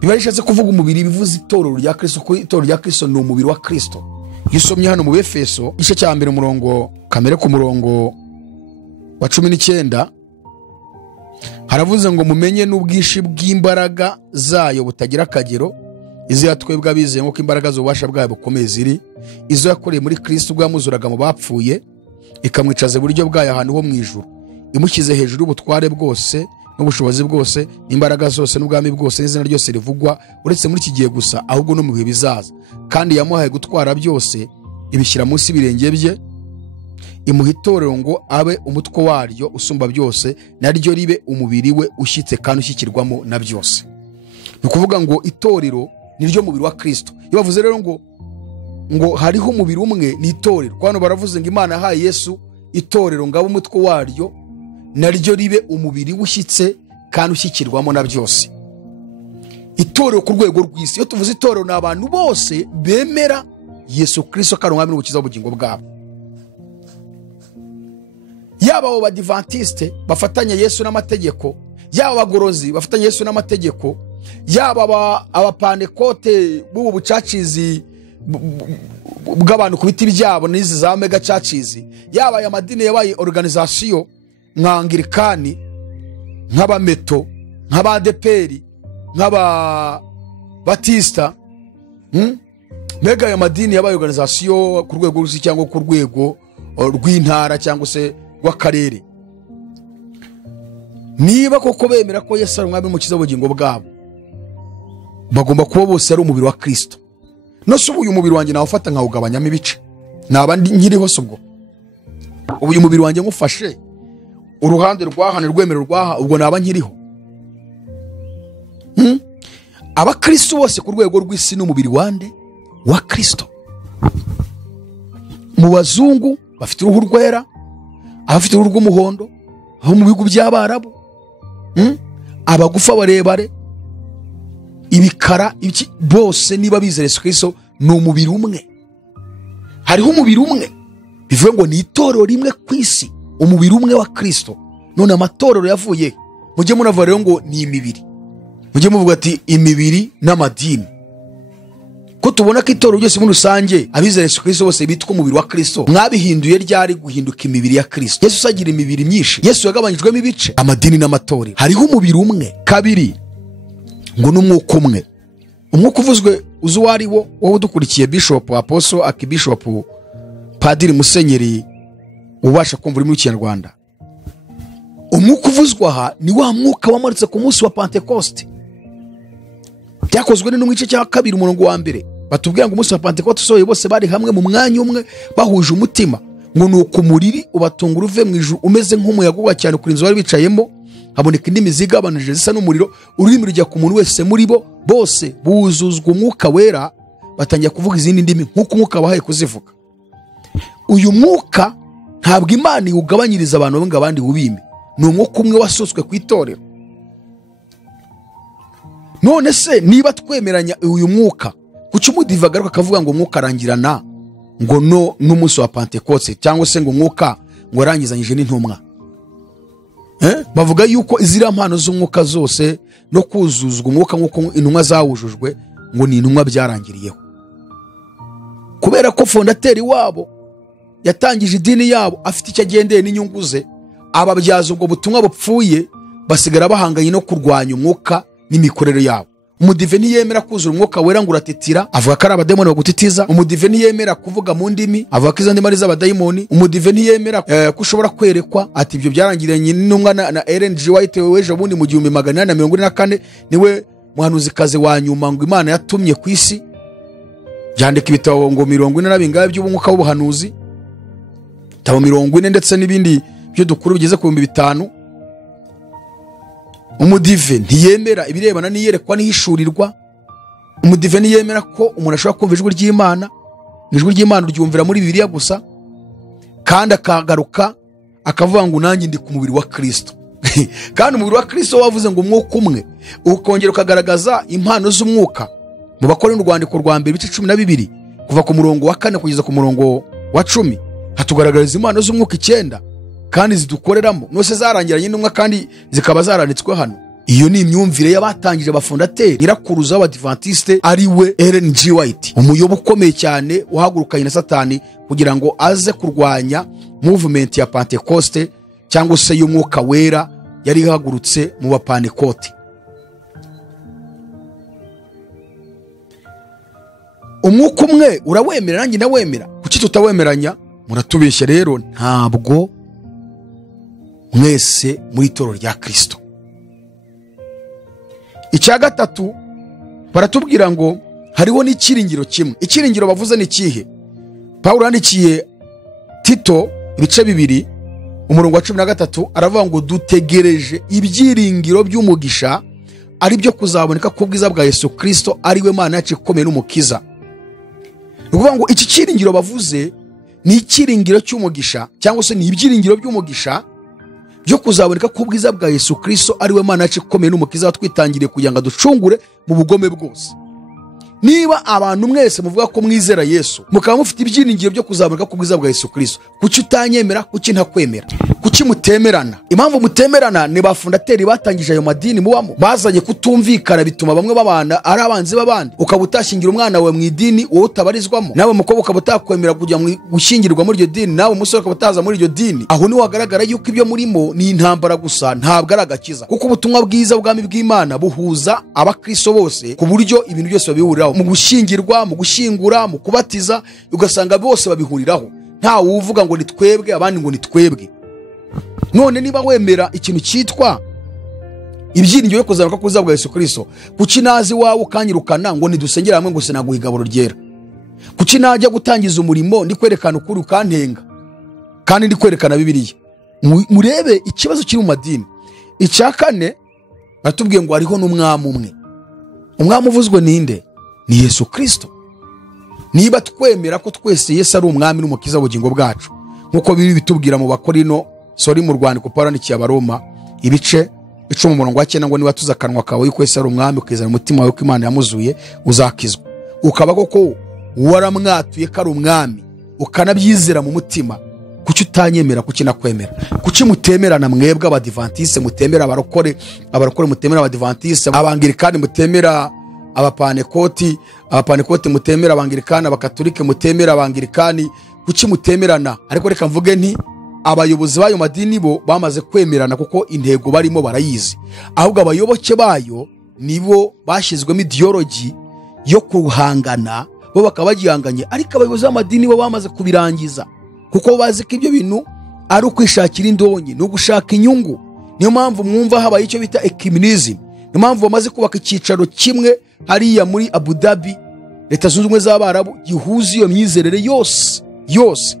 Bibarishatse kuvuga umubiri bivuze itorero rya Kristo, ko itorero rya Kristo ni umubiri wa Kristo. Yisomye hano mu Befeso igice cya mbere umurongo kamere ku murongo wa 19 haravuze ngo mumenye n'ubwishi bw'imbaraga zayo butagira akagero, izo yatwebwe abizeye nk'uko imbaraga z'ububasha bwayo bukomeye ziri, izo yakoreye muri Kristo ubwo yamuzuraga mu bapfuye, ikamwicaza iburyo bwayo ahantu ho mu ijuru, imushyize hejuru y'ubutware bwose n'ubushobozi bwose n'imbaraga zose n'ubwami bwose n'izina ryose rivugwa, uretse muri iki gihe gusa, ahubwo no mu bihe bizaza. Kandi yamuhaye gutwara byose, ibishyira munsi y'ibirenge bye, imuha itorero ngo abe umutwe waryo usumba byose, naryo ribe umubiri we ushyitse kandi ushyikirwamo na byose. Ni ukuvuga ngo itorero niryo mubiri wa Kristo. Iyo bavuze rero ngo hariho umubiri umwe ni itorero, kwano baravuze ngo Imana yahaye Yesu itorero ngo abe umutwe waryo, naryo ribe umubiri ushyitse kandi ushyikirwamo na byose. Itorero ku rwego rw'isi. Iyo tuvuze itorero ni abantu bose bemera Yesu Kristo ko ari umwami n'umukiza w'ubugingo bwabo. Yaba abo badivantiste bafatanya Yesu n'amategeko, yaba abagorozi bafatanya Yesu n'amategeko, yaba abapantekote b'ubu bucacizi bw'abantu ku biti byabo n'izi za mega churches, yaba aya madini yabaye organisation nka Anglikani, nk'abameto, nk'abadeperi, nk'aba Batista, mega aya madini yabaye organisation ku rwego rw'isi cyangwa ku rwego rw'intara cyangwa se rw'akarere. Niba koko bemera ko Yesu ari umwami n'umukiza w'ubugingo bwabo, bagomba kuba bose ari umubiri wa Kristo. No se uyu mubiri wanjye nawufata nkawugabanyamo ibice, naba nkiriho se ubwo? Uyu mubiri wanjye ngufashe uruhande rwahane rwemero rwaha, ubwo naba nkiriho? abakristo bose ku rwego rw'isi n'umubiri wande wa Kristo. Mu bazungu bafite uruhu rwera, abafite uruhu rw'umuhondo, abo mu bihugu by'Abarabu, abagufa barebare, ibikara, bose niba bizera Yesu Kristo ni umubiri umwe. Hariho umubiri umwe, bivuga ngo ni itorero rimwe ku isi, umubiri umwe wa Kristo. None amatorero yavuye, mujye munavuga rero ngo ni imibiri, mujye muvuga ati imibiri n'amadini. Ko tubona ko itorero ryose muri rusange abizera Yesu Kristo bose bitwa umubiri wa Kristo, mwabihinduye ryari guhinduka imibiri ya Kristo? Yesu agira imibiri myinshi, Yesu yagabanyijwemo ibice, amadini n'amatorero. Hariho umubiri umwe. Kabiri, ngo n'umwuka umwe. Umwuka uvuzwe uzi uwo ari wo, wowe udukurikiye Bishop Apostle Akibishop Padiri Musenyeri ubasha kumva uri mu Kinyarwanda. Umwuka uvuzwa aha ni wa mwuka wamanutse ku munsi wa Pentecoste. Byakozwe no mu gice cya 2 umurongo wa 1. Batubwira ngo umunsi wa Pentecoste usohoye bose bari hamwe mu mwanya umwe bahuje umutima, ngo nuko umuriri ubatungura uve mu ijuru umeze nk'umuyaga uba cyane kuri inzu bari bicayemo, haboneka indimi zigabanije zisa n'umuriro, ururimi rujya ku muntu wese muri bo, bose buzuzwa umwuka wera, batangiye kuvuga izindi ndimi nk'uko umwuka wahaye kuzivuga. Uyu mwuka ntabwo Imana iwugabanyiriza abantu ngo abandi bubime, ni umwuka umwe wasutswe ku itorero. None se niba twemeranya uyu mwuka, kuki umudive agaruka akavuga ngo umwuka arangirana ngo no n'umunsi wa Pentecoste, cyangwa se ngo umwuka ngo arangizanyije n'intumwa? Bavuga yuko izira mpano z'umwuka zose no kuzuzwa umwuka nk'uko intumwa zawujujwe ngo ni intumwa byarangiriyeho, kubera ko fondateri wabo yatangije idini yabo afite icyo agendeye n'inyungu ze, ababyaza ubwo butumwa bupfuye basigara bahanganye no kurwanya umwuka n'imikorere yabo. Umudive ntiyemera kuzura umwuka wera ngo uratitira, avuga ko ari abadayimoni bagutitiza. Umudive ntiyemera kuvuga mu ndimi, avuga ko izo ndimi ari z'abadayimoni. Umudive ntiyemera ko ushobora kwerekwa, ati ibyo byarangiranye n'intumwa na Ellen G. White weje bundi mu 1844 niwe muhanuzikazi wa nyuma ngo Imana yatumye ku isi, byandika ibitabo ngo 40 na bingahe by'ubumwuka w'ubuhanuzi, bitabo 40 ndetse n'ibindi byo dukuru bigeze ku 500. Umudive ntiyemera ibirebana n'iyerekwa n'ihishurirwa. Umudive ntiyemera ko umuntu ashobora kumva ijwi ry'Imana, ijwi ry'Imana uryumvira muri Bibiliya gusa, kandi akagaruka akavuga ngo nanjye ndi ku mubiri wa Kristo. Kandi umubiri wa Kristo wavuze ngo umwuka umwe, ukongera ukagaragaza impano z'umwuka mu Bakorintho urwandiko rwa 2 ibice 12 kuva ku murongo wa 4 kugeza ku murongo wa 10, hatugaragariza impano z'umwuka 9 kandi zidukoreramo, nose zarangiranye n'umwe kandi zikaba zaranditswe hano. Iyo ni imyumvire y'abatangije abafondateri irakuruza w'Abadventiste ari we Ellen G. White, umuyobo ukomeye cyane wahagurukanye na Satani kugira ngo aze kurwanya movement ya Pentecoste cyangwa se y'umwuka wera yari ihagurutse mu Bapantekote. Umwuka umwe urawemera, nanjye ndawemera. Kuki tutawemeranya? Muratubeshya rero, ntabwo mwese muri itorero rya Kristo. Icya gatatu baratubwira ngo hariho n'ikiringiro kimwe. Ikiringiro bavuze ni kihe? Paulo yandikiye Tito ibice 2 umurongo wa 13 aravuga ngo dutegereje ibyiringiro by'umugisha ari byo kuzaboneka ku bwiza bwa Yesu Kristo, ari we Mana yacu ikomeye n'umukiza. Ukuvuga ngo iki kiringiro bavuze ni ikiringiro cy'umugisha, cyangwa se ni ibyiringiro by'umugisha byo kuzaboneka ku bwiza bwa Yesu Kristo, ari we Mana yacu ikomeye n'umukiza watwitangiriye kugira ngo aducungure mu bugome bwose. Niba abantu mwese muvuga ko mwizera Yesu, mukaba mufite ibyiringiro byo kuzaboneka ku bwiza bwa Yesu Kristo, kuki utanyemera? Kuki ntakwemera? Kuki mutemerana? Impamvu mutemerana ni bafundateri batangije ayo madini mubamo bazanye kutumvikana, bituma bamwe babana ari abanzi b'abandi. Ukaba utashingira umwana wawe mu idini wowe utabarizwamo, nawe mukobwa ukaba utakwemera kujya gushyingirwa muri iryo dini, nawe umusore ukaba utaza muri iryo dini. Aho ni wagaragara yuko ibyo murimo ni intambara gusa, ntabwo ari agakiza. Kuko ubutumwa bwiza bw'ami bw'Imana buhuza abakristo bose ku buryo ibintu byose babihuriraho, mu gushyingirwa, mu gushyingura, mu kubatiza, ugasanga bose babihuriraho, nta uvuga ngo ni twebwe abandi ngo ni twebwe. None niba wemera ikintu cyitwa ibyiringiro byo kuzamuka ku bwiza bwa Yesu Kristo, kuki nazi wawe ukanyirukana ngo nidusengera hamwe ngo sinaguha igaburo ryera? Kuki najya gutangiza umurimo ndi kwerekana ukuri ukantenga kandi ndi kwerekana Bibiliya? Murebe ikibazo kiri mu madini. Icya kane batubwiye ngo hariho n'umwami umwe. umwami uvuzwe ninde? Ni Yesu Kristo. Niba twemera ko twese Yesu ari umwami n'umukiza w'ubugingo bwacu, nkuko biri bitubwira mu Bakorino, mu rwandiko Pawulo yandikiye Abaroma ibice 10:9 ngo niba tuza akanwa kawe yuko Yesu ari umwami, ukizera umutima wawe ko Imana yamuzuye, uzakizwa. Ukaba koko waramwatuye ko ari umwami, ukanabyizera mu mutima, kuki utanyemera? Kuki nakwemera? Kuki mutemerana mwebwe abadivantiste, mutemera abarokore mutemera abadivantiste, abangirikani mutemera abapanekoti mutemera abangirikani, abakatolike mutemera abangirikani? Kuki mutemerana? Ariko reka mvuge nti abayobozi bayo madini bo bamaze kwemerana, kuko intego barimo barayizi. Ahubwo abayoboke bayo nibo bashizwemo ideology yo kuhangana, bo bakaba bagihanganye. Ariko abayobozi b'amadini bo bamaze kubirangiza, kuko bazi ko ibyo bintu ari ukwishakira indonyi, no gushaka inyungu. Niyo mpamvu mwumva habaye icyo bita ecumenism. Niyo mpamvu bamaze kubaka icyicaro kimwe hariya muri Abu Dhabi, Leta Zunze Ubumwe z'Abarabu, gihuza iyo myizerere yose.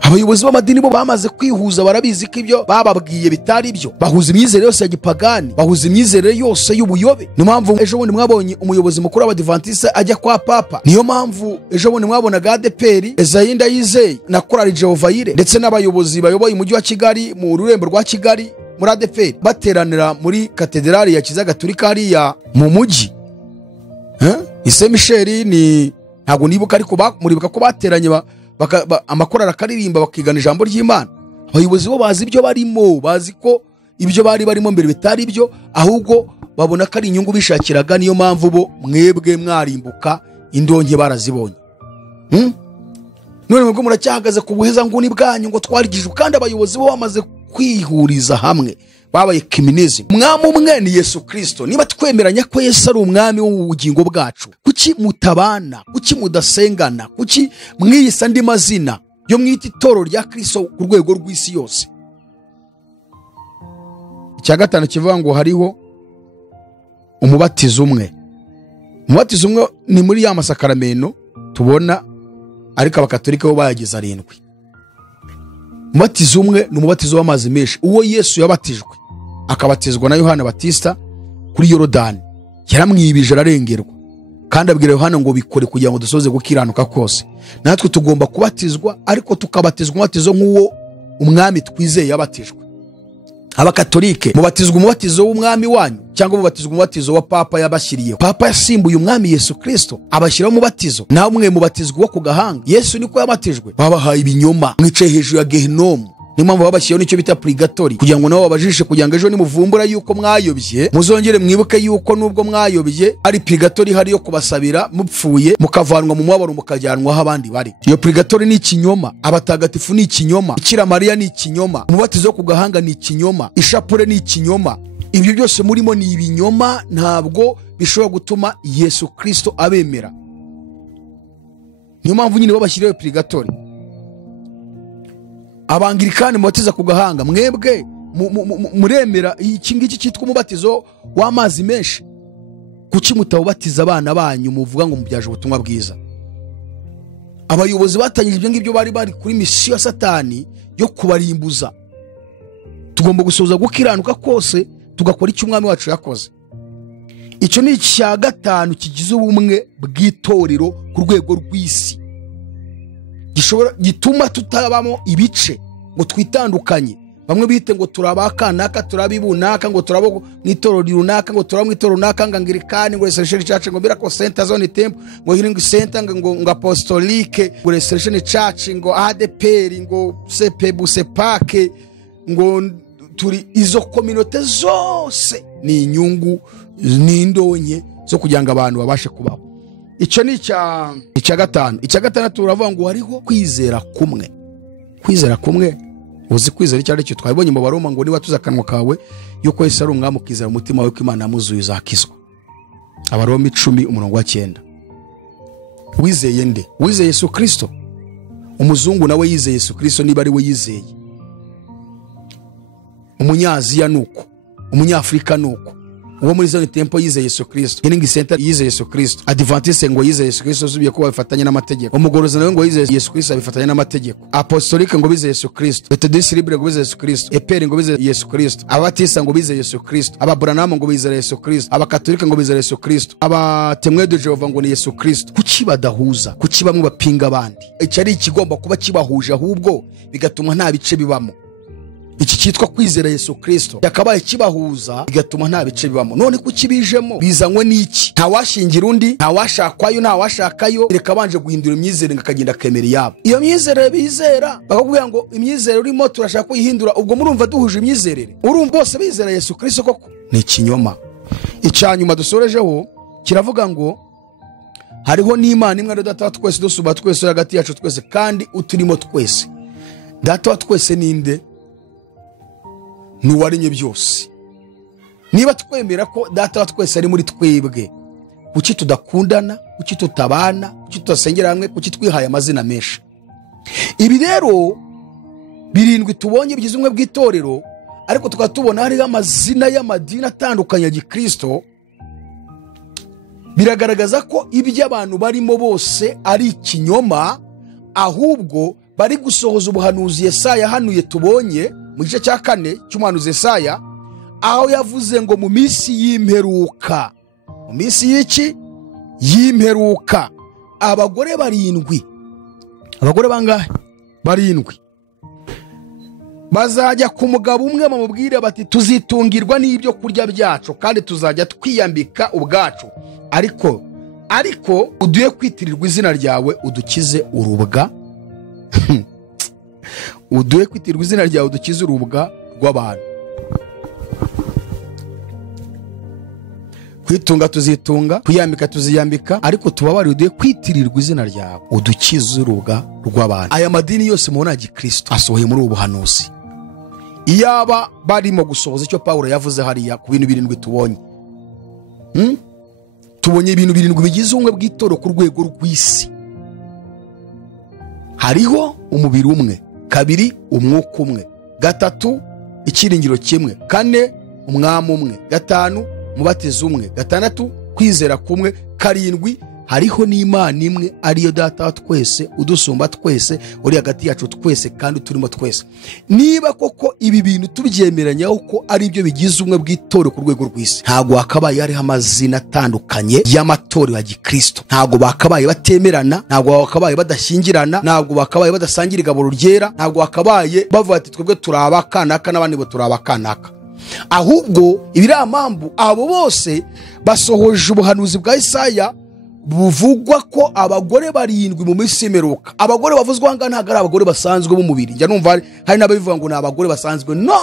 Abayobozi b'amadini bo bamaze kwihuza, barabizi ko ibyo bababwiye bitari byo. Bahuza imyizerere yose ya gipagani, bahuza imyizerere yose y'ubuyobe. Niyo mpamvu ejo bundi mwabonye umuyobozi mukuru w'Abadivantiste ajya kwa Papa. Niyo mpamvu ejo bundi mwabonaga ADEPR, Ezayi Ndayizeye na Korali Jehova Yire, ndetse n'abayobozi bayoboye umujyi wa Kigali mu rurembo rwa Kigali muri ADEPR bateranira muri katedrali ya Kiliziya Gatolika hariya mu mujyi. Ise Michel ni ntago nibuka, ariko muribuka ko bateranye amakorali akaririmba bakigana ijambo ry'Imana. Abayobozi bo bazi ibyo barimo, bazi ko ibyo barimo mbere bitari byo, ahubwo babona ko ari inyungu bishakiraga. Niyo mpamvu bo mwebwe mwarimbuka, indonke barazibonye. None mwebwe muracyahagaze ku buheza nguni bwanyu ngo twarigije, kandi abayobozi bo bamaze kwihuriza hamwe, babaye ecumenism. Umwami umwe ni Yesu Kristo. Niba twemeranya ko Yesu ari umwami w'ubugingo bwacu, kuki mutabana? Kuki mudasengana? Kuki mwiyisa andi mazina yo mwita itoro rya Kristo ku rwego rw'isi yose? Icya gatanu kivuga ngo hariho umubatizo umwe. Umubatizo umwe ni muri ya masakaramento tubona, ariko abakatolika bo bayagize 7. Umubatizo umwe ni umubatizo w'amazi menshi, uwo Yesu yabatijwe akabatizwa na Yohana Batista kuri Yorodani. Yaramwibije ararengerwa, kandi abwira Yohana ngo bikore kugira ngo dusoze gukiranuka kose. Natwe tugomba kubatizwa, ariko tukabatizwa umubatizo nk'uwo umwami twizeye yabatijwe. Abakatolike mubatizwa umubatizo w'umwami wanyu, cyangwa mubatizwa umubatizo wa Papa yabashyiriyeho. Papa yasimbuye umwami Yesu Kristo abashyiraho umubatizo, nawe mwe mubatizwa wo ku gahanga. Yesu niko yabatijwe. Babahaye ibinyoma, mwicaye hejuru ya Gehinomu. Niyo mpamvu babashyiriyeho nicyo bita purgatori, kugira ngo nabo babajishe, kugira ngo ejo nimuvumbura yuko mwayobye, muzongere mwibuke yuko nubwo mwayobye ari purgatori hari yo kubasabira mupfuye, mukavanwa mu mubabaro mukajyanwa aho abandi bari. Iyo purgatori ni ikinyoma, abatagatifu ni ikinyoma, Bikira Mariya ni ikinyoma, umubatizo wo ku gahanga ni ikinyoma, ishapure ni ikinyoma. Ibyo byose murimo ni ibinyoma, ntabwo bishobora gutuma Yesu Kristo abemera. Niyo mpamvu nyine babashyiriyeho purgatori. Abangirikani mubatiza ku gahanga, mwebwe muremera iki ngiki cyitwa umubatizo w'amazi menshi. Kuki mutawubatiza abana banyu muvuga ngo mubyaje ubutumwa bwiza? Abayobozi batangije ibyo ngibyo bari kuri misiyo ya Satani yo kubarimbuza. Tugomba gusoza gukiranuka kose, tugakora icyo umwami wacu yakoze. Icyo ni icya gatanu kigize ubumwe bw'itorero ku rwego rw'isi, gituma tutabamo ibice ngo twitandukanye. Bamwe bite ngo turabakanaka, turabibunaka, ngo turabo mw'itorero runaka, ngo turabo mw'itorero runaka, ngangirikani, ngo Restoration Church, ngo Miracle Center Zone Temple, ngo Healing Center, ngo Apostolique, ngo Restoration Church, ngo ADEPR, ngo Sepebu Sepake, ngo turi izo community zose ni inyungu n'indonke zo kugira ngo abantu babashe kubaho. Icyo ni icya gatanu. Icya gatandatu turavuga ngo hariho kwizera kumwe. Kwizera kumwe, uzi kwizera icyo ari cyo twabonye mu Baroma ngo niba tuza akanwa kawe yuko Yesu ari umwami, ukizera umutima wawe ko Imana yamuzuye, uzakizwa. Abaroma 10:9. Wizeye nde? Wizeye Yesu Kristo. Umuzungu nawe yizeye Yesu Kristo niba ari we yizeye. Umunyaziya nuko, Umunyafrika nuko, uwo muri Zion Temple yize Yesu Kristo, Healing Center yize Yesu Kristo, Adventiste ngo yize Yesu Kristo zubiye ko bafatanya n'amategeko, umugorozi nawe ngo yize Yesu Kristo abifatanya n'amategeko, Apostolique ngo bize Yesu Kristo, Methodist Libre ngo bize Yesu Kristo, EPR ngo bize Yesu Kristo, Abatista ngo bize Yesu Kristo, Ababranham ngo bize Yesu Kristo, Abakatolika ngo bize Yesu Kristo, Abatemwe de Jehova ngo ni Yesu Kristo. Kuki badahuza? Kuki bamwe bapinga abandi? Icyo ari ikigomba kuba kibahuje, ahubwo bigatuma nta bice bibamo. Iki cyitwa kwizera Yesu Kristo yakabaye kibahuza, bigatuma nta bice bibamo. None kuki bijemo? Bizanywe n'iki? Nta washingira undi, nta washakwayo, nta washakayo, reka banje guhindura imyizere ngakagenda kemera yabo. Iyo myizere bizera bakakubwira ngo imyizere urimo turashaka kuyihindura, ubwo murumva duhuje imyizerere? Urumva bose bizera Yesu Kristo koko? Ni ikinyoma. Icyanyuma dusorejeho kiravuga ngo hariho n'Imana imwe data twese dusuba twese hagati yacu twese kandi uturimo twese. Data wa twese ninde? Nuwarinye byose. Niba twemera ko data wa twese ari muri twebwe, kuki tudakundana, kuki tutabana, kuki tudasengera hamwe, kuki twihaye amazina menshi? Ibi rero birindwi tubonye bigize umwe bw'itorero, ariko tukatubona hari amazina y'amadini atandukanye ya Gikristo. Biragaragaza ko iby'abantu barimo bose ari ikinyoma, ahubwo bari gusohoza ubuhanuzi Yesaya hanuye tubonye mu gice cya 4 cy'umuhanuzi Yesaya, aho yavuze ngo mu minsi y'imperuka, mu minsi y'iki y'imperuka, abagore barindwi, abagore bangahe? Barindwi, bazajya ku mugabo umwe bamubwire bati tuzitungirwa n'ibyo kurya byacu kandi tuzajya twiyambika ubwacu, ariko uduye kwitirirwa izina ryawe udukize urubwa. Uduye kwitirirwa izina ryawe udukize urubwa rw'abantu. Kwitunga tuzitunga, kwiyambika tuziyambika, ariko tubabari uduye kwitirirwa izina ryawe udukize urubwa rw'abantu. Aya madini yose mubona Gikristo asohoye muri ubu buhanuzi. Iyaba barimo gusohoza icyo Paulo yavuze hariya ku bintu birindwi tubonye. Tubonye ibintu birindwi bigize umwe bw'itoro ku rwego rw'isi. Hariho umubiri umwe, 2 umwuka umwe, 3 ikiringiro kimwe, 4 umwami umwe, 5 umubatizo umwe, 6 kwizera kumwe, 7 hariho n'Imana imwe ariyo data wa twese udusumba twese uri hagati yacu twese kandi turimo twese. Niba koko ibi bintu tubyemeranyaho ko ari byo bigize umwe bw'itoro ku rwego rw'isi, ntago hakabaye hariho amazina atandukanye y'amatorero ya Gikristo, ntago bakabaye batemerana, ntago bakabaye badashyingirana, ntago bakabaye badasangira igaburo ryera, ntago bakabaye bavuga ati twebwe turaba kanaka n'abandi bo turaba kanaka. Ahubwo ibiramambu abo bose basohoje ubuhanuzi bwa Yesaya buvugwa ko abagore barindwi mu minsi y'imperuka. Abagore bavuzwa hanga ntago ari abagore basanzwe b'umubiri. Njya numva hari n'ababivuga ngo ni abagore basanzwe. No,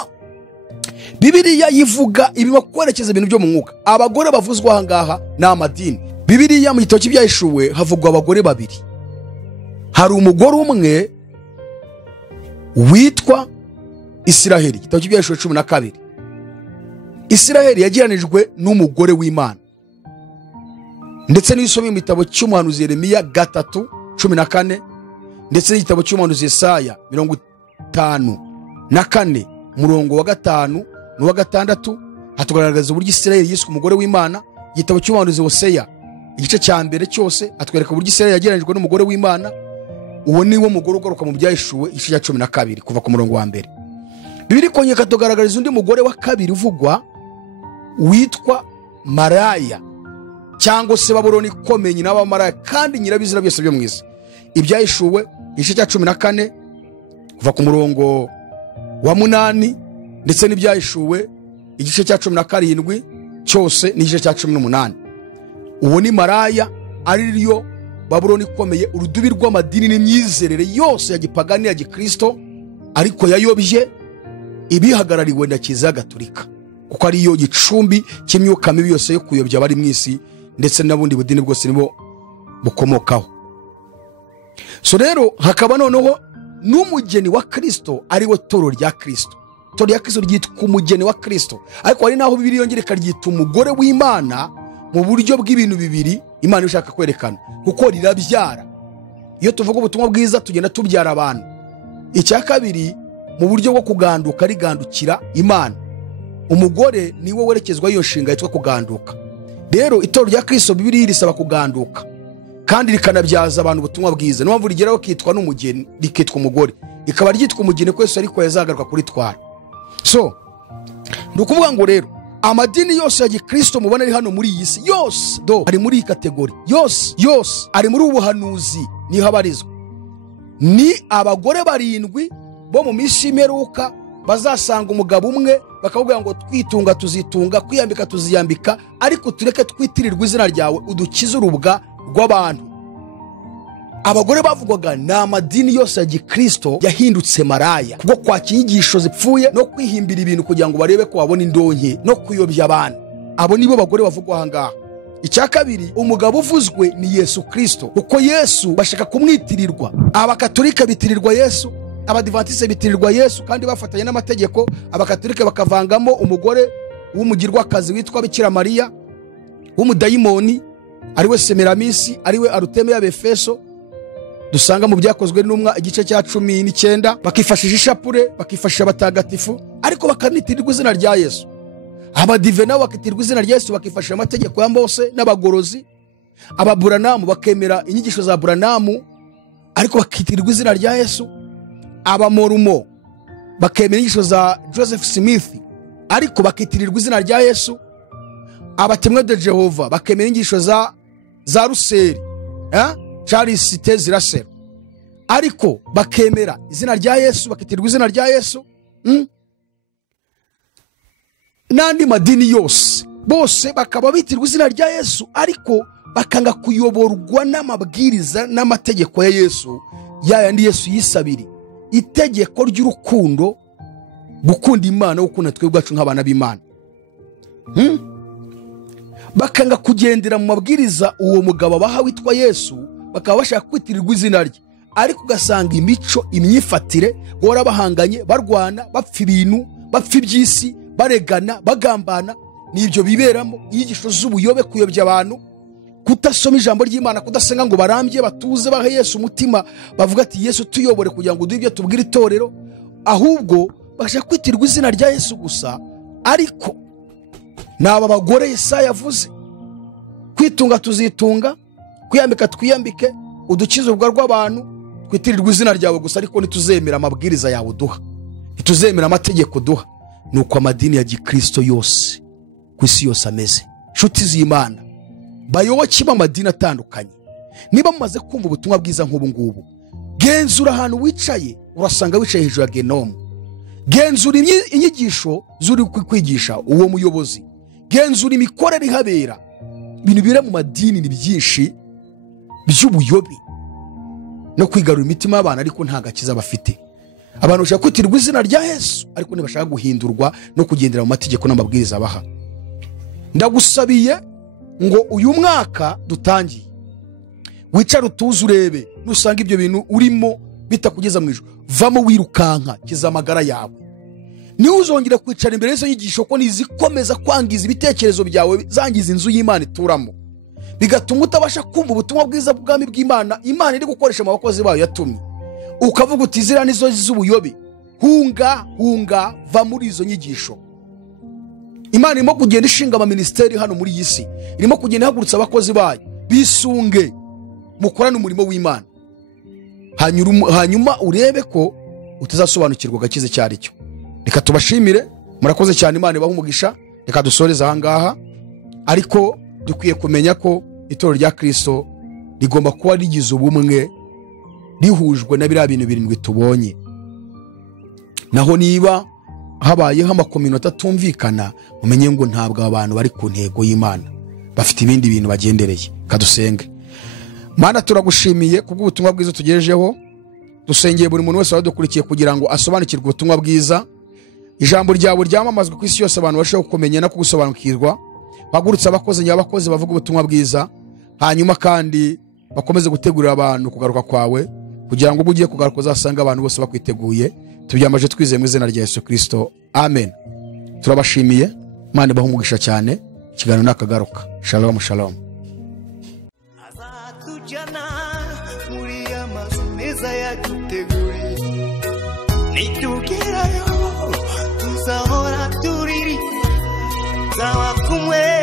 Bibiliya yivuga ibimo kwerekeza ibintu byo mu mwuka. Abagore bavuzwa hangaha ni amadini. Bibiliya mu gitabo cy'Ibyahishuwe havugwa abagore 2. Hari umugore umwe witwa Isiraheli. Igitabo cy'Ibyahishuwe 12. Isiraheli yagiranijwe n'umugore w'Imana. Ndetse n'isomye mu gitabo cy'umuhanuzi Yeremiya 3:14, ndetse n'igitabo cy'umuhanuzi Yesaya 54 murongo wa 5 n'uwa 6 hatugaragaza uburyo Isiraheli yiswe umugore w'Imana. Igitabo cy'umuhanuzi Hoseya igice cya mbere cyose atwereka uburyo Isiraheli yagiranijwe n'umugore w'Imana. Uwo ni wo mugore ugaruka mu Byahishuwe igice cya 12 kuva ku murongo wa mbere. Bibiri kongera katugaragariza undi mugore wa 2 uvugwa witwa Maraya, cyangwa se Babuloni ikomeye n'abamaraya kandi nyirabizira byose byo mwisi. Ibyahishuwe igice cya 14 kuva ku murongo wa 8, ndetse n'Ibyahishuwe igice cya 17 cyose n'igice cya 18. Uwo ni Maraya, ari ryo Babuloni ikomeye, urudubi rw'amadini n'imyizerere yose ya gipagani ya Gikristo, ariko yayobye ibihagarariwe na Kiliziya Gatolika, kuko ari yo gicumbi cy'imyuka mibi yose yo kuyobya abari mwisi, ndetse n'abundi budini bwose nibo bukomokaho. So rero hakaba noneho n'umugeni wa Kristo, ari we toro rya Kristo. Toro rya Kristo ryitwa umugeni wa Kristo, ariko hari naho Bibiliya yongereka ryitwa umugore w'Imana mu buryo bw'ibintu bibiri Imana ishaka kwerekana, kuko rirabyara. Iyo tuvuga ubutumwa bwiza tugenda tubyara abantu. Icya kabiri, mu buryo bwo kuganduka rigandukira Imana. umugore niwe werekezwa iyo nshinga yitwa kuganduka. Rero itorero rya Kristo Bibiliya risaba kuganduka kandi rikanabyaza abantu ubutumwa bwiza. Niyo mpamvu rigeraho kitwa n'umugeni, rikitwa umugore, rikaba ryitwa umugeni ko Yesu ariko yazagaruka kuri twara. So nukuvuga ngo rero amadini yose ya Gikristo mubona ari hano muri iyi si yose ari muri iyi kategori, yose ari muri ubuhanuzi niho abarizwa. Ni abagore 7 bo mu minsi y'imperuka bazasanga umugabo umwe bakavuga ngo twitunga tuzitunga, kwiyambika tuziyambika, ariko tureke twitirirwa izina ryawe udukize urubwa rw'abantu. Abagore bavugwaga ni amadini yose ya Gikristo yahindutse maraya kubwo kwakira inyigisho zipfuye no kwihimbira ibintu kugira ngo barebe ko babona indonke no kuyobya abantu. Abo nibo bagore bavugwa aha ngaha. Icya kabiri, umugabo uvuzwe ni Yesu Kristo, kuko Yesu bashaka kumwitirirwa. Abakatolika bitirirwa Yesu, abadivantiste bitirirwa Yesu kandi bafatanya n'amategeko. Abakatolika bakavangamo umugore w'umugirwakazi witwa Bikira Mariya w'umudayimoni ariwe Semeramisi, ariwe Aruteme y'Abefeso, dusanga mu byakozwe n'umwa igice cya 19, bakifashisha ishapure, bakifashisha abatagatifu, ariko bakanitirirwa izina rya Yesu. Abadive nabo bakitirwa izina rya Yesu, bakifashisha amategeko ya Mose n'abagorozi. Ababuranamu bakemera inyigisho za Buranamu ariko bakitirwa izina rya Yesu. Abamorumo bakemera inyigisho za Joseph Smith ariko bakitirirwa izina rya Yesu. Abatemwe de Jehova bakemera inyigisho za Ruseri, Charles Taze Russell, ariko bakemera izina rya Yesu, bakitirwa izina rya Yesu. Nandi madini yose bose bakaba bitirwa izina rya Yesu ariko bakanga kuyoborwa n'amabwiriza n'amategeko ya Yesu, yayandi Yesu yisabiri, itegeko ry'urukundo, gukunda Imana, gukunda twebwe bwacu nk'abana b'Imana. Bakanga kugendera mu mabwiriza uwo mugabo baha witwa Yesu, bakaba bashaka kwitirirwa izina rye, ariko ugasanga imico, imyifatire gora bahanganye, barwana, bapfa ibintu, bapfa iby'isi, baregana, bagambana. Nibyo biberamo inyigisho z'ubuyobe, kuyobya abantu, kutasoma ijambo ry'Imana, kudasenga ngo barambye batuze bahe Yesu umutima, bavuga ati Yesu tuyobore kugira ngo duhibye tubwire itorero, ahubwo bashaka kwitirirwa izina rya Yesu gusa. Ariko naba bagore Yesaya yavuze, kwitunga tuzitunga, kwiyambika twiyambike, udukize ubwa rw'abantu, kwitirirwa izina ryawe gusa, ariko nituzemera amabwiriza yawe uduha, nituzemera amategeko duha. Nuko amadini ya Gikristo yose ku isi yose ameze. Nshuti z'Imana, bayoboke b'amadini atandukanye, niba mumaze kumva ubutumwa bwiza nk'ubu ngubu, genzura ahantu wicaye, urasanga wicaye hejuru ya genomu. Genzura inyigisho zuri kwigisha uwo muyobozi, genzura imikorere ihabera. Ibintu bire mu madini ni byinshi by'ubuyobe no kwigarura imitima y'abantu, ariko nta gakiza bafite. Abantu bashaka kwitirirwa izina rya Yesu ariko ntibashaka guhindurwa no kugendera mu mategeko n'amabwiriza baha. Ndagusabiye ngo uyu mwaka dutangiye, wicara utuze urebe, nusanga ibyo bintu urimo bitakugeza mu ijuru, vamo wirukanka, kiza amagara yawe. Niwe uzongera kwicara imbere y'izo nyigisho ko nizikomeza kwangiza ibitekerezo byawe, zangiza inzu y'Imana ituramo, bigatuma utabasha kumva ubutumwa bwiza bw'ubwami bw'Imana Imana iri gukoresha mu bakozi bayo yatumye. Ukavuga uti zira nizo z'ubuyobe, hunga va muri izo nyigisho. Imana irimo kugenda ishinga ama ministeri hano muri iyi si, irimo kugenda ihagurutsa abakozi bayo, bisunge mukorana umurimo w'Imana. Hanyuma urebe ko utazasobanukirwa gakize cyari cyo. Reka tubashimire, murakoze cyane, Imana ibahe umugisha. Reka dusoreza aha ngaha, ariko dukwiye kumenya ko itorero rya Kristo rigomba kuba rigize ubumwe, rihujwe na biriya bintu 7 tubonye. Naho niba habayeho amakominota atumvikana, mumenye ngo ntabwo abantu bari ku ntego y'Imana, bafite ibindi bintu bagendereye. Kadusenge. Mana, turagushimiye kubw'ubutumwa bwiza tugejejeho. Dusengeye buri muntu wese wadukurikiye kugira ngo asobanukirwe ubutumwa bwiza, ijambo ryawe ryamamazwe ku isi yose, abantu bashobora kumenya no kugusobanukirwa. Bagurutse abakozi nyabakozi bavuga ubutumwa bwiza, hanyuma kandi bakomeze gutegurira abantu kugaruka kwawe, kugira ngo ubwo ugiye kugaruka uzasanga abantu bose bakwiteguye. Tubyamaje twizeye mu izina rya Yesu Kristo, amen. Turabashimiye, Imana ibahe umugisha cyane. Ikiganiro nakagaruka. Shalom shalom. Azatujana muri amazu meza yaduteguriye, nitugerayo tuzahora turiri tuzaba kumwe